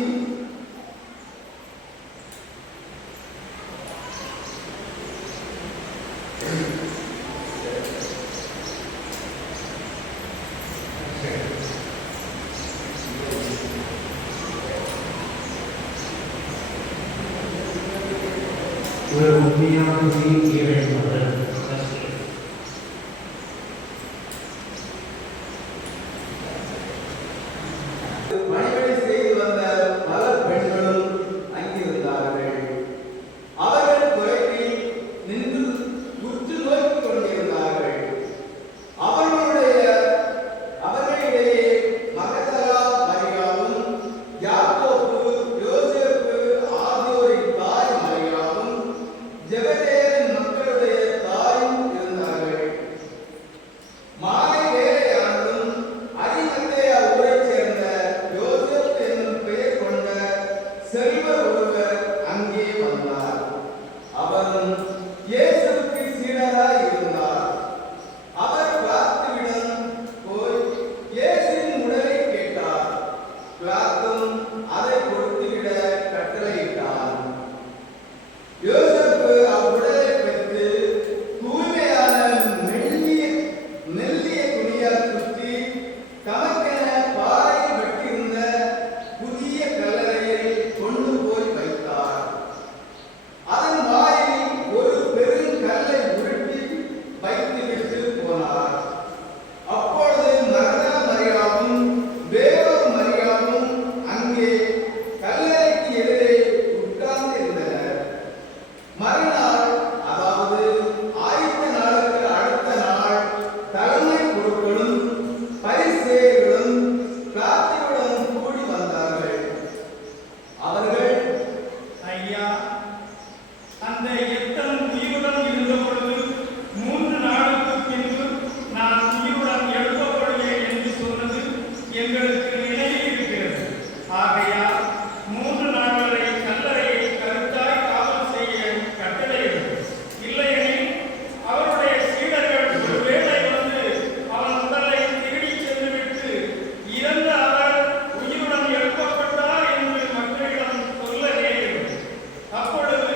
ஒரு உண்மையான இறைமகன். பணிவிடை செய்து வந்த பல பெண்களும் அங்கிருந்தார்கள். அவர்கள் குறைவில் நின்று உற்று நோக்கிக் கொண்டிருந்தார்கள். அவர்களிடையே மகதலா மரியாவும், யாக்கோபு, யோசேப்பு ஆகியோரின் தாய் மரியாவும், ஜெபதேயரின் மக்களுடைய தாயும் இருந்தார்கள். மாலை வேளையானதும் அரிமத்தேயா ஊரைச் சேர்ந்த யோசேப்பு என்னும் பெயர் கொண்ட செல்வர் ஒருவர் அங்கே வந்தார். அவரும் இயேசுவுக்கு சீடராய் இருந்தார். அவர் பிலாத்துவிடம் போய் இயேசுவின் உடலை கேட்டார். பிலாத்தும் அதை கொடுத்துவிட கட்டளையிட்டார். யோசேப்பு அவ்வுடலை பெற்று தூய்மையான மெல்லிய துணியால் சுற்றி தமக்கென பாறையில் வெட்டியிருந்த புதிய கல்லறையில் கொண்டு போய் வைத்தார். அதன் வாயில் ஒரு பெருங்கல்லை உருட்டி வைத்துவிட்டு போனார். அப்பொழுது மகதலா மரியாவும் வேறொரு மரியாவும் அங்கே கல்லறைக்கு எதிரே உட்கார்ந்திருந்தனர். மறுநாள், அதாவது ஆயத்த நாளுக்கு அடுத்த நாள், தலைமை குருக்களும் பரிசேயர்களும் பிலாத்துவிடம் கூடி வந்தார்கள். அவர்கள், ஐயா, அந்த எத்தன் உயிருடன் இருந்த பொழுது 3 நாளுக்கு பின்பு நான் உயிருடன் எழுப்பப்படுவேன் என்று சொன்னது எங்களுக்கு நினைவில் இருக்கிறது. ஆகையால் 3 நாள் வரை கல்லறையை கருத்தாய் காவல் செய்ய கட்டளையிடும். இல்லையெனில் அவருடைய சீடர்கள் ஒருவேளை வந்து அவன் உடலை திருடிச் சென்றுவிட்டு இறந்த அவர் உயிருடன் எழுப்பப்பட்டார் என்று மக்களிடம் சொல்ல நேரிடும். அப்பொழுது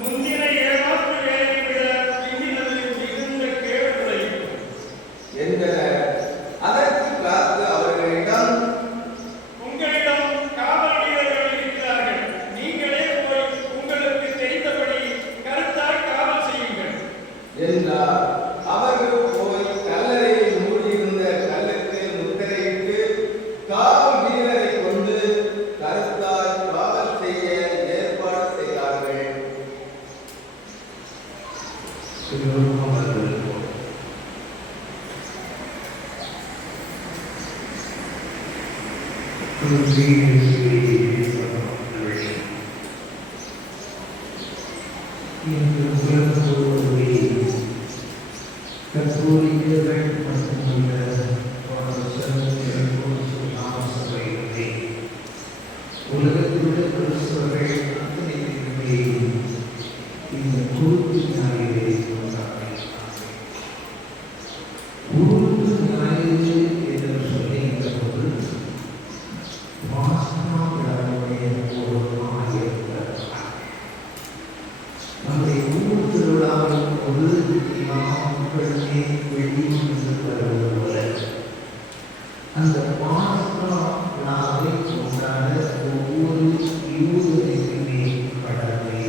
முந்தின ஏமாற்று வேலையை விட பிந்தினது மிகுந்த கேடு விளைவிக்கும் என்றனர். அதற்கு பிலாத்து அவர்களிடம், உங்களிடம் காவல் வீரர்கள் இருக்கிறார்கள். நீங்களே போய் உங்களுக்கு தெரிந்தபடி கருத்தாய் காவல் செய்யுங்கள் என்றார். அவர்கள் போய் கல்லறையில் மூடியிருந்த கல்லுக்கு முத்திரையிட்டு காவல் வீரரை கொண்டு கருத்தாய் காவல் செய்ய ஏற்பாடு செய்தார்கள். கத்தோலிக்கர்கள் மட்டுமல்ல, உலகத்திலுள்ள கிறிஸ்தவர்கள் அத்தனை பேருமே இந்த குருத்து ஞாயிறை கொண்டாடுகிறார்கள். குருத்து ஞாயிறு என்று சொல்லுகின்ற போது பாஸ்கா விழாவுடைய ஒரு நாள் இருக்கிறார். நம்முடைய ஊர் திருவிழாவின் போது மக்களுமே வெளியிலிருந்து வருவது போல அந்த பாஸ்கா விழாவை கொண்டாட ஒவ்வொரு யூதனுக்குமே கடமை.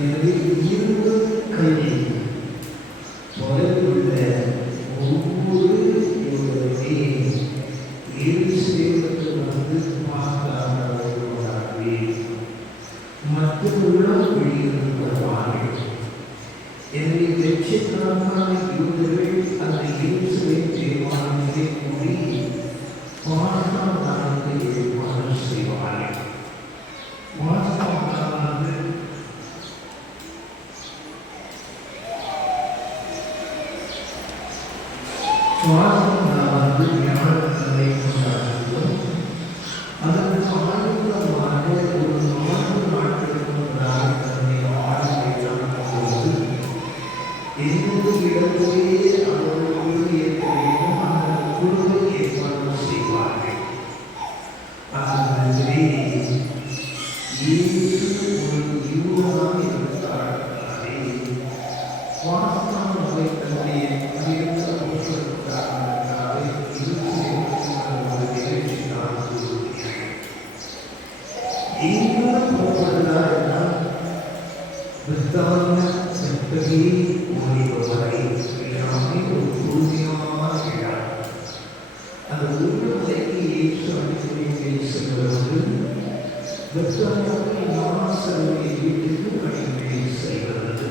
எனவே 20 கல்வி தொலைவுள்ள ஒவ்வொரு யூதனுமே எருசலேமுக்கு வந்து பாஸ்காவை கொண்டாடி மற்றவர்களும் வெளியிருந்து வருவார்கள். எனவே லட்சக்கணக்கான யூதர்கள் அந்த எருசலேம் தேவாலயத்தை கூடி பாஸ்கா நாளுக்கு ஏற்பாடு செய்வார்கள். பாஸ்கா நாளானது ஞானத்தன்மை கொண்டாடுகிறோம். அதற்கு ஆயுதமாக ஒரு 4 நாட்களுக்கு முன்னதாக தன்னை ஆளுமை நடக்கும்போது எந்த இடத்திலே அவர்களுக்கு ஏற்க வேண்டும் அந்த குழுவை ஏற்பாடு செய்வார்கள். ஆகவே இயேசு ஒரு யூதனாக இருந்தாலே பாஸ்கா நாளை தன்னுடைய அறிந்த அவசரத்துக்காக எங்கிருந்து புறப்படுகிறார் என்றால் வித்தான செப்பகி ஓடிவரை எல்லாமே ஒரு தூய்மையான இடம். அந்த ஒரு மலைக்கு இயேசு அடிக்கடி செல்வது வித்தானியாவில் லாசருவின் வீட்டுக்கு அடிக்கடி செல்கிறது.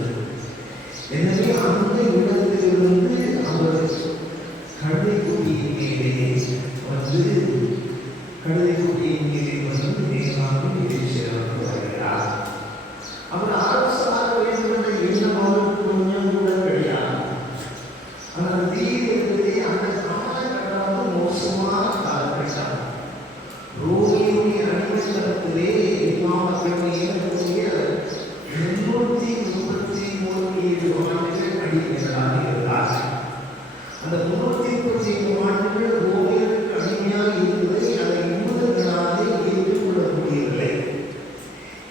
எனவே அந்த இடத்திலிருந்து அவர் கழுதைக்குட்டியின் மேலே வந்து நேராக சேர்ந்து வருகிறார். அவர் அரசாக வேண்டும் என்ற எண்ணம் அவருக்கு கொஞ்சம் கூட கிடையாது. ஆனால் தீவிரத்திலே அந்த காலகட்டம் மோசமான காலகட்டம். ரோமியுடைய அடிமைத்தனத்திலே எல்லா மக்களுடைய 337 ஆண்டுகள் அடிமைகளாக இருந்தார்கள். அந்த 337 ஆண்டுகள் ரோமியருக்கு அடிமையாக இருந்ததை அதை யூதர்களாலே ஏற்றுக்கொள்ள முடியவில்லை.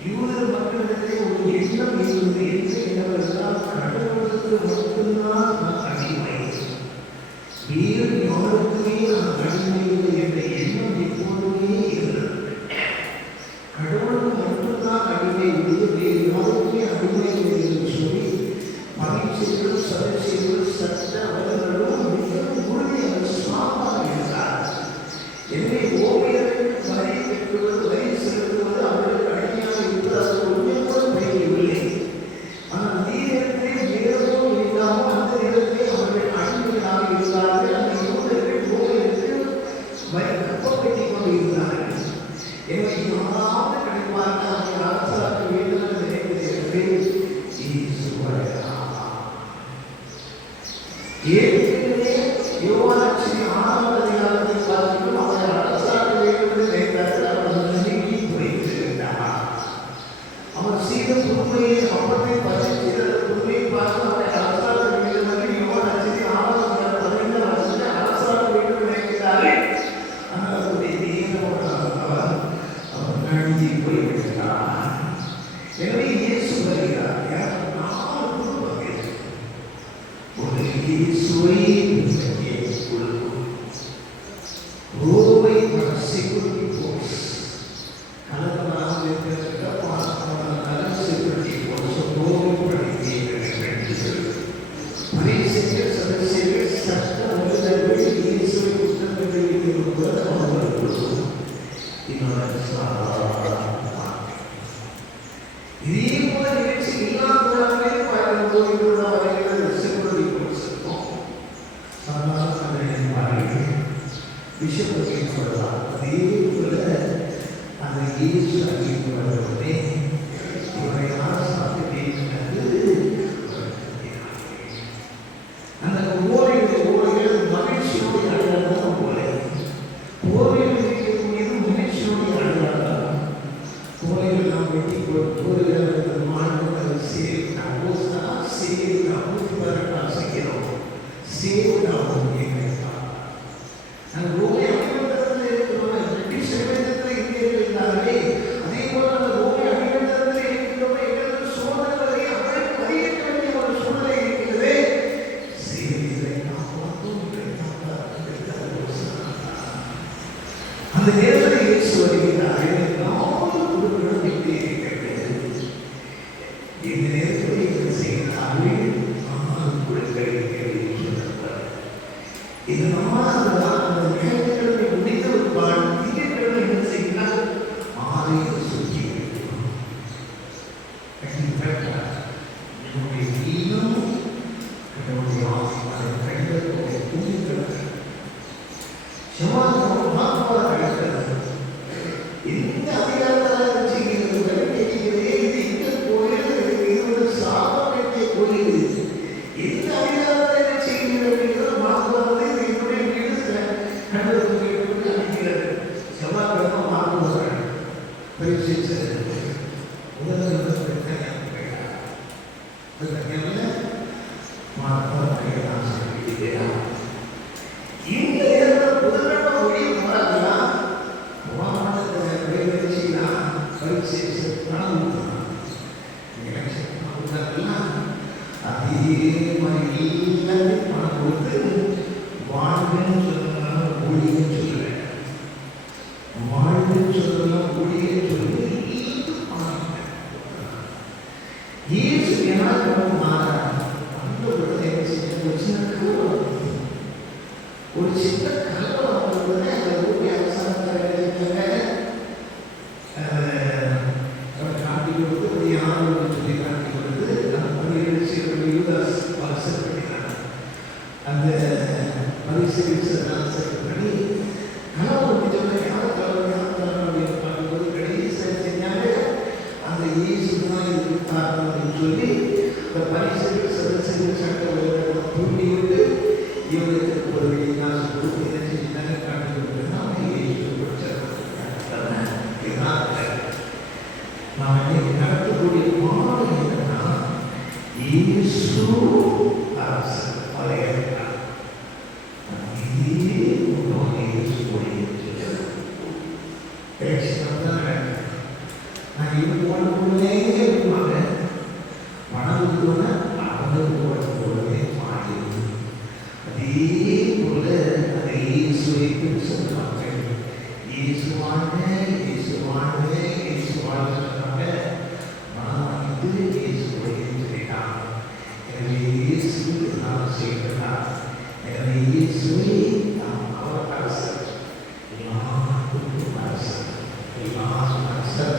யூதர் மக்களிடத்திலே ஒரு எண்ணம் இருந்தது. என்னவென்றால் கடவுளுக்கு மட்டும்தான் நான் அடிமை, வேறு யாருக்குமே நான் அடிமை இல்லை என்ற எண்ணம் எப்போதுமே இருந்தது. கடவுளுக்கு மட்டும்தான் அடிமை இல்லை, வேறு யாருக்குமே அடிமை இல்லை என்று சொல்லி பரீட்சைகள் சதீட்சைகள் சட்ட அவர்களும் மிகவும் உறுதியாக ஸ்ட்ராங்காக இருந்தார். எனவே ஓவியருக்கு வரி பெற்றுவது, வரி செலுத்துவது அவர்களுக்கு அடிமையாக இருப்பது அது ஒன்றுமே கூட புரியவில்லை. ஆனால் அதே நேரத்திலே வேறோ இல்லாமல் அந்த நேரத்திலே அவர்கள் அடிமையாக இருந்தார்கள். அந்த யூதர்கள் ஓவியருக்கு வரி கப்பம் கட்டிக் கொண்டு இருந்தார்கள். எனவே யாராவது கிடைப்பார்கள், அவர்கள் அரசாக்க வேண்டும் என்று நினைப்பதற்கு ஏற்கனவே யோவானட்சி 6ஆம் அதிகாரத்தை பார்க்கிறோம். அவரை அரசாக்க வேண்டும் என்று நினைத்தார்கள். அவர் நம்பிக்கை குறைந்திருந்தார். அவர் செய்த புதுமையை அப்பத்தை பரிசீலித்த புதுமையை பார்த்து அவரை அரசாக்க வேண்டும் என்று யோவானட்சி 6ஆம் அதிகாரம் 15ஆம் வசனத்தில் அரசாக்க வேண்டும் என்று நினைக்கிறார்கள். ஆனால் அவருடைய தேவனானவர் அவர் நழுவி போய்விட்டார். எனவே இயேசு வருகிறார். இயேசுவை கொடுக்கும் ரோமை செக்யூரிட்டி போர்ஸ் கலப்பதாக இருக்கிற செக்யூரிட்டி போர்ஸ் ரோமை பரிசீலிகள் சதசியர்கள் சட்ட ஒழுங்கர்கள் இயேசுவை குற்றங்களில் இருப்பது அவர்களுக்கு இதே போல நிகழ்ச்சி இல்லாதவர்களே விஷயத்தை சொல்லலாம். அதே போல அந்த இயேசு அறிவித்து வருவதே இவரை அரசாக கேட்கிறது. அந்த ஓரைகள் மகிழ்ச்சியோடு அடையாளம் போல ஓரைகள் இருக்கக்கூடியது மகிழ்ச்சியோடு அடையாளம். ஓரைகள் நாம் வெட்டி ஓரைகள் மாணவர்கள் செய்கிறோம். அந்த ரோமை அடிமட்டத்தில் இருக்கிறவங்க பிரிட்டிஷ் சமயத்தில் இந்தியர்கள் இருந்தார்களே, அதே போல அந்த ரோமை அடிமட்டத்தில் இருக்கிறவங்க எங்களுக்கு சோதனை அவருக்கு பதியேற்ற வேண்டிய ஒரு சூழ்நிலை இருக்கிறது. அந்த நேரத்தில் இயேசு வருகிறார். 4 குழுக்களும் விட்டு இருக்கிறது. இந்த நேரத்தில் என்ன செய்கிறார்கள்? 4 குழுக்கள் இருக்கிறது சொன்னார். இதனால் அந்த நிகழ்வுகளை முடிந்த ஒரு திங்கட்கிழமை என்ன செய்கிறார்? ஆலயத்தை சுற்றி என்னுடைய நீளம் என்னுடைய ஆசிரியர் கைகளுடைய புண்ணியங்கள் செவ்வாய்க்கிழமை மாதமாக நடக்கிறது. எந்த அதிகாரத்தால் செய்கிறது கேட்கிறதே, இது எந்த கோயில், இது ஒரு சாபத்தை கோயில், எந்த அதிகாரத்தை செய்கிறது அப்படிங்கிறது மாதமாக என்னுடைய வீடு கண்டது அளிக்கிறது. செவ்வாய்க்கிழமை மாதமாக பரிசீலிச்சு வாழ்வு சொல்லலாம் ஊழியம் சொல்லி ஒரு சின்ன கலவரம் வந்ததுன்னா அந்த ஊருடைய அவசரத்தை காட்டி கொடுத்து ஒரு யாரும் சொல்லி காட்டி கொடுத்து அந்த பரிசீலனை யூதாஸ் வாசல் பண்ணினாங்க. அந்த பரிசீலிச்சு பண்ணி கலவரம் முடிஞ்சவங்க யார் கலவரம் அப்படின்னு பார்க்கும்போது கடைசி செஞ்சாங்க. அந்த இயேசு தான் இதுக்கு காரணம் அப்படின்னு சொல்லி அந்த பரிசீலிச்சு சதசிகள் சட்ட தூண்டி விட்டு இவங்களுக்கு ஒரு நான் கொடுத்து என்ன செஞ்சாங்க காட்டி கொடுத்துன்னா அவங்க இயேசு நான் நடத்தக்கூடிய பாடம் என்னன்னா இயேசு அரசர் பழைய நான் இது போனே இருப்பாங்க பணம் கொடுத்தோன்னா அவங்க போலவே மாறிடுது. அதே போல அதை இயேசுவை சொல்லுவாங்க. இயேசுவான இயேசுவான இயேசுவான சொன்னாங்க. நான் இது இயேசுவை சொல்லிட்டாங்க. எனவே இயேசு நான் செய்யலாம். எனவே இயேசுவை நாம் அவர் அரசர் எல்லாருக்கும் அரசர் எல்லாரும் அரசர்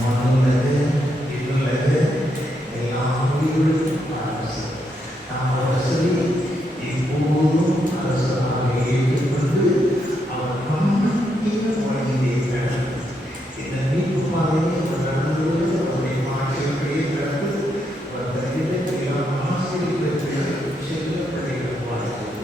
மனுள்ளது இல்லது எல்லாம் அரசர் நாம் அரசரை எப்போதும் அரசராக ஏற்றுக்கொண்டு அவர் மன்னிக்கிற வழியிலே கடந்து இந்த மீட்பு பாதையை கடந்து அவருடைய மாற்றங்களையே கடந்து அவர் தருகின்ற எல்லா ஆசிரியர்களுக்கு செல்ல கிடைக்கப்படுவார்கள்.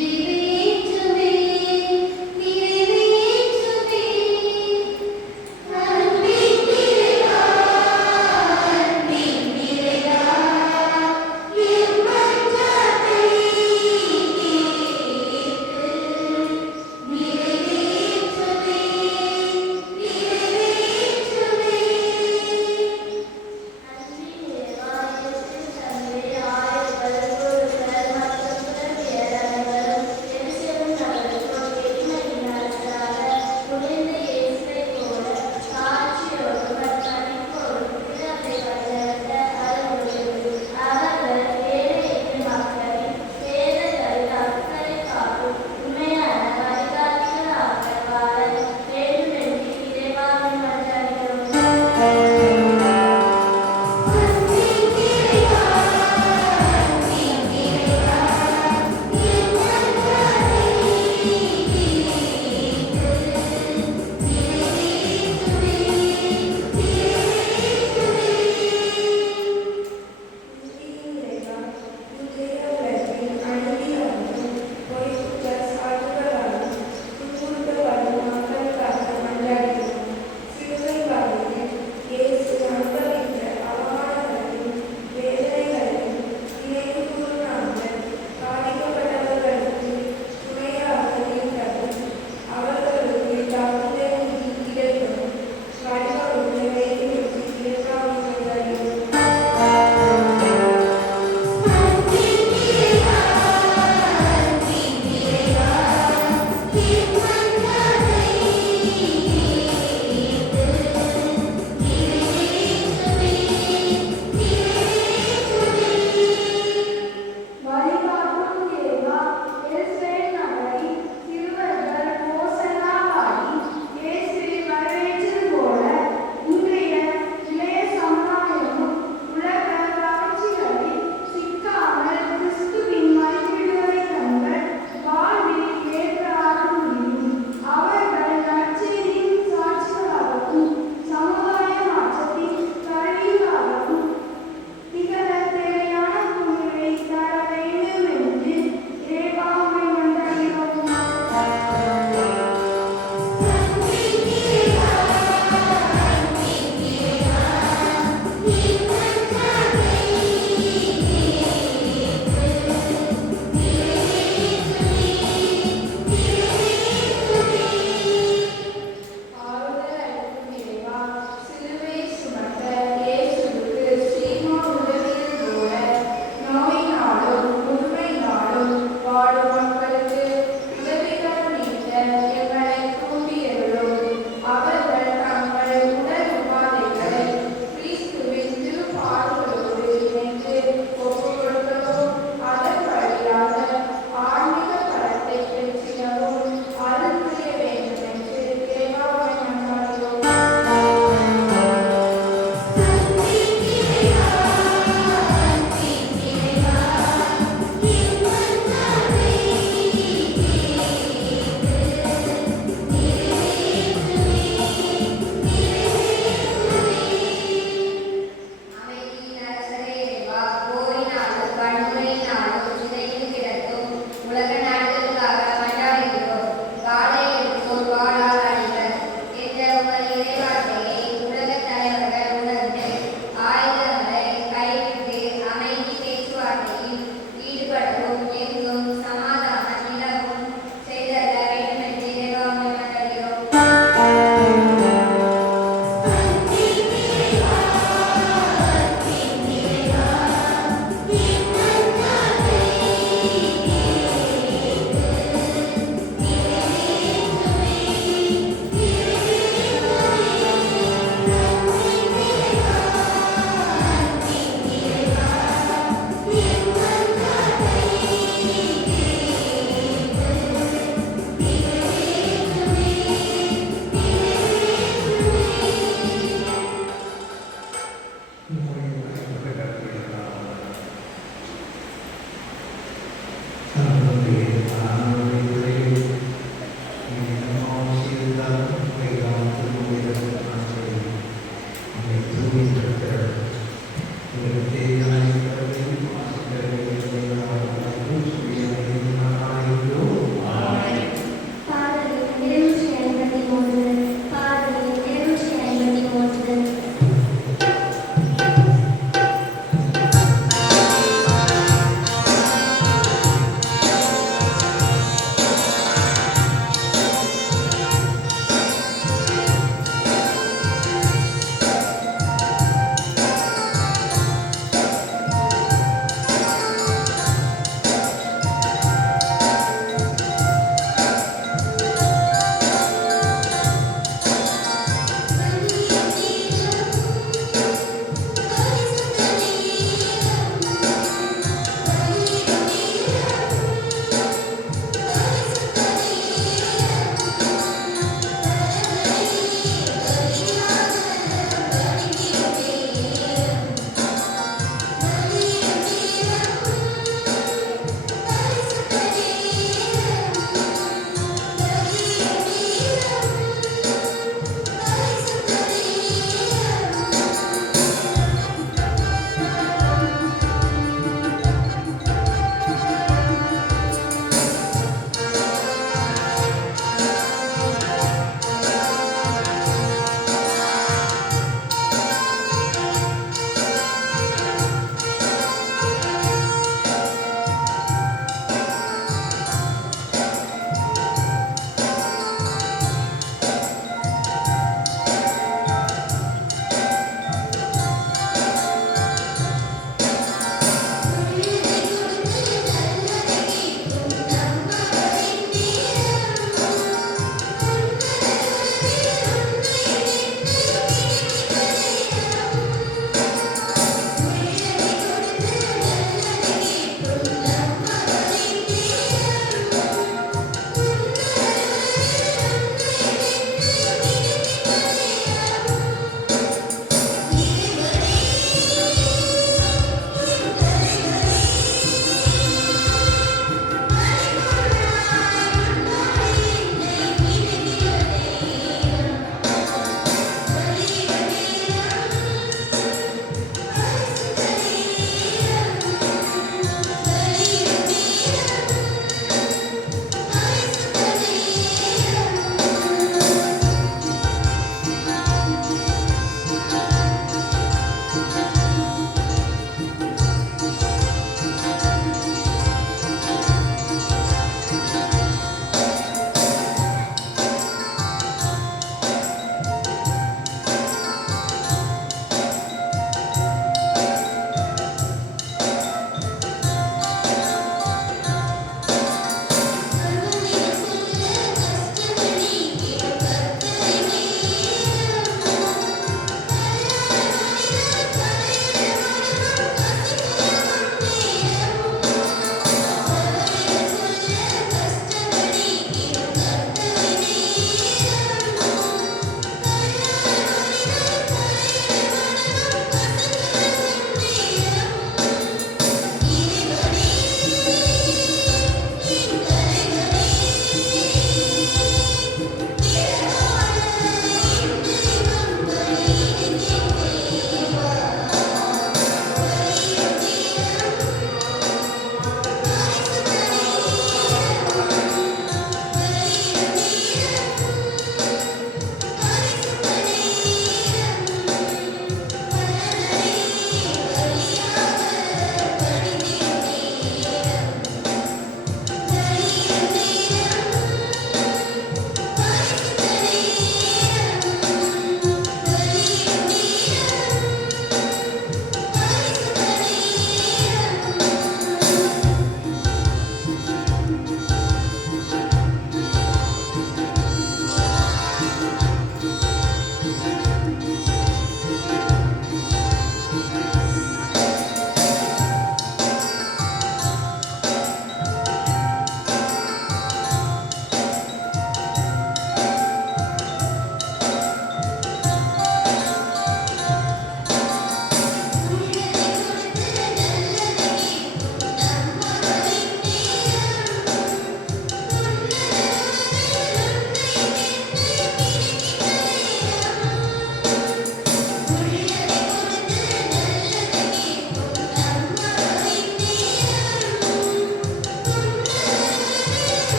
நிறைவேற்றுவே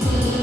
நீ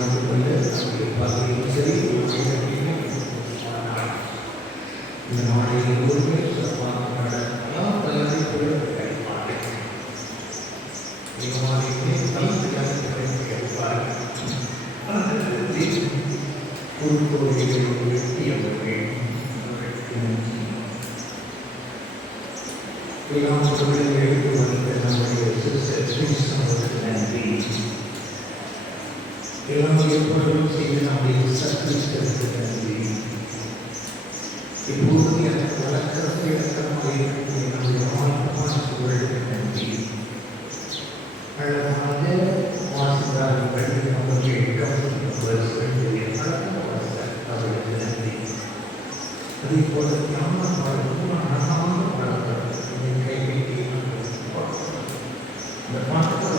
மட்டுமல்ல நம்முடைய பகுதியும் சரி இந்த நாளை எல்லோருமே சிறப்பாக நடக்கலாம். தயாரிப்புகள் கிடைப்பார்கள். தேவாலயமே தம் தயாரிப்புகள் கிடைப்பார்கள். குறுக்கோவில்களை வெட்டியவர்கள் எல்லாம் பொருளை எடுத்து வந்த நம்முடைய கிறிஸ்தவர்களுக்கு நன்றி. எல்லாம் ஏற்பாடுகள் செய்து நம்முடைய சர்க்கிஸ்டருக்கு நன்றி. இப்போது எனக்கு வழக்கத்தை இலக்கமாக இருக்கக்கூடிய நம்முடைய ஆத்மான சூழலுக்கு நன்றி. அழகாக வாசித்தார்கள் அவர்கள் அவர்களுக்கு நன்றி. அதே போல ஞான பாடலும் அழகான பாடல்கள் கைவிட்டு இந்த பாடல்கள்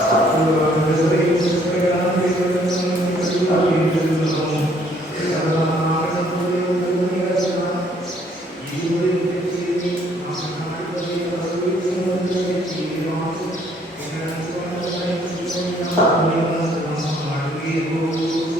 Thank you.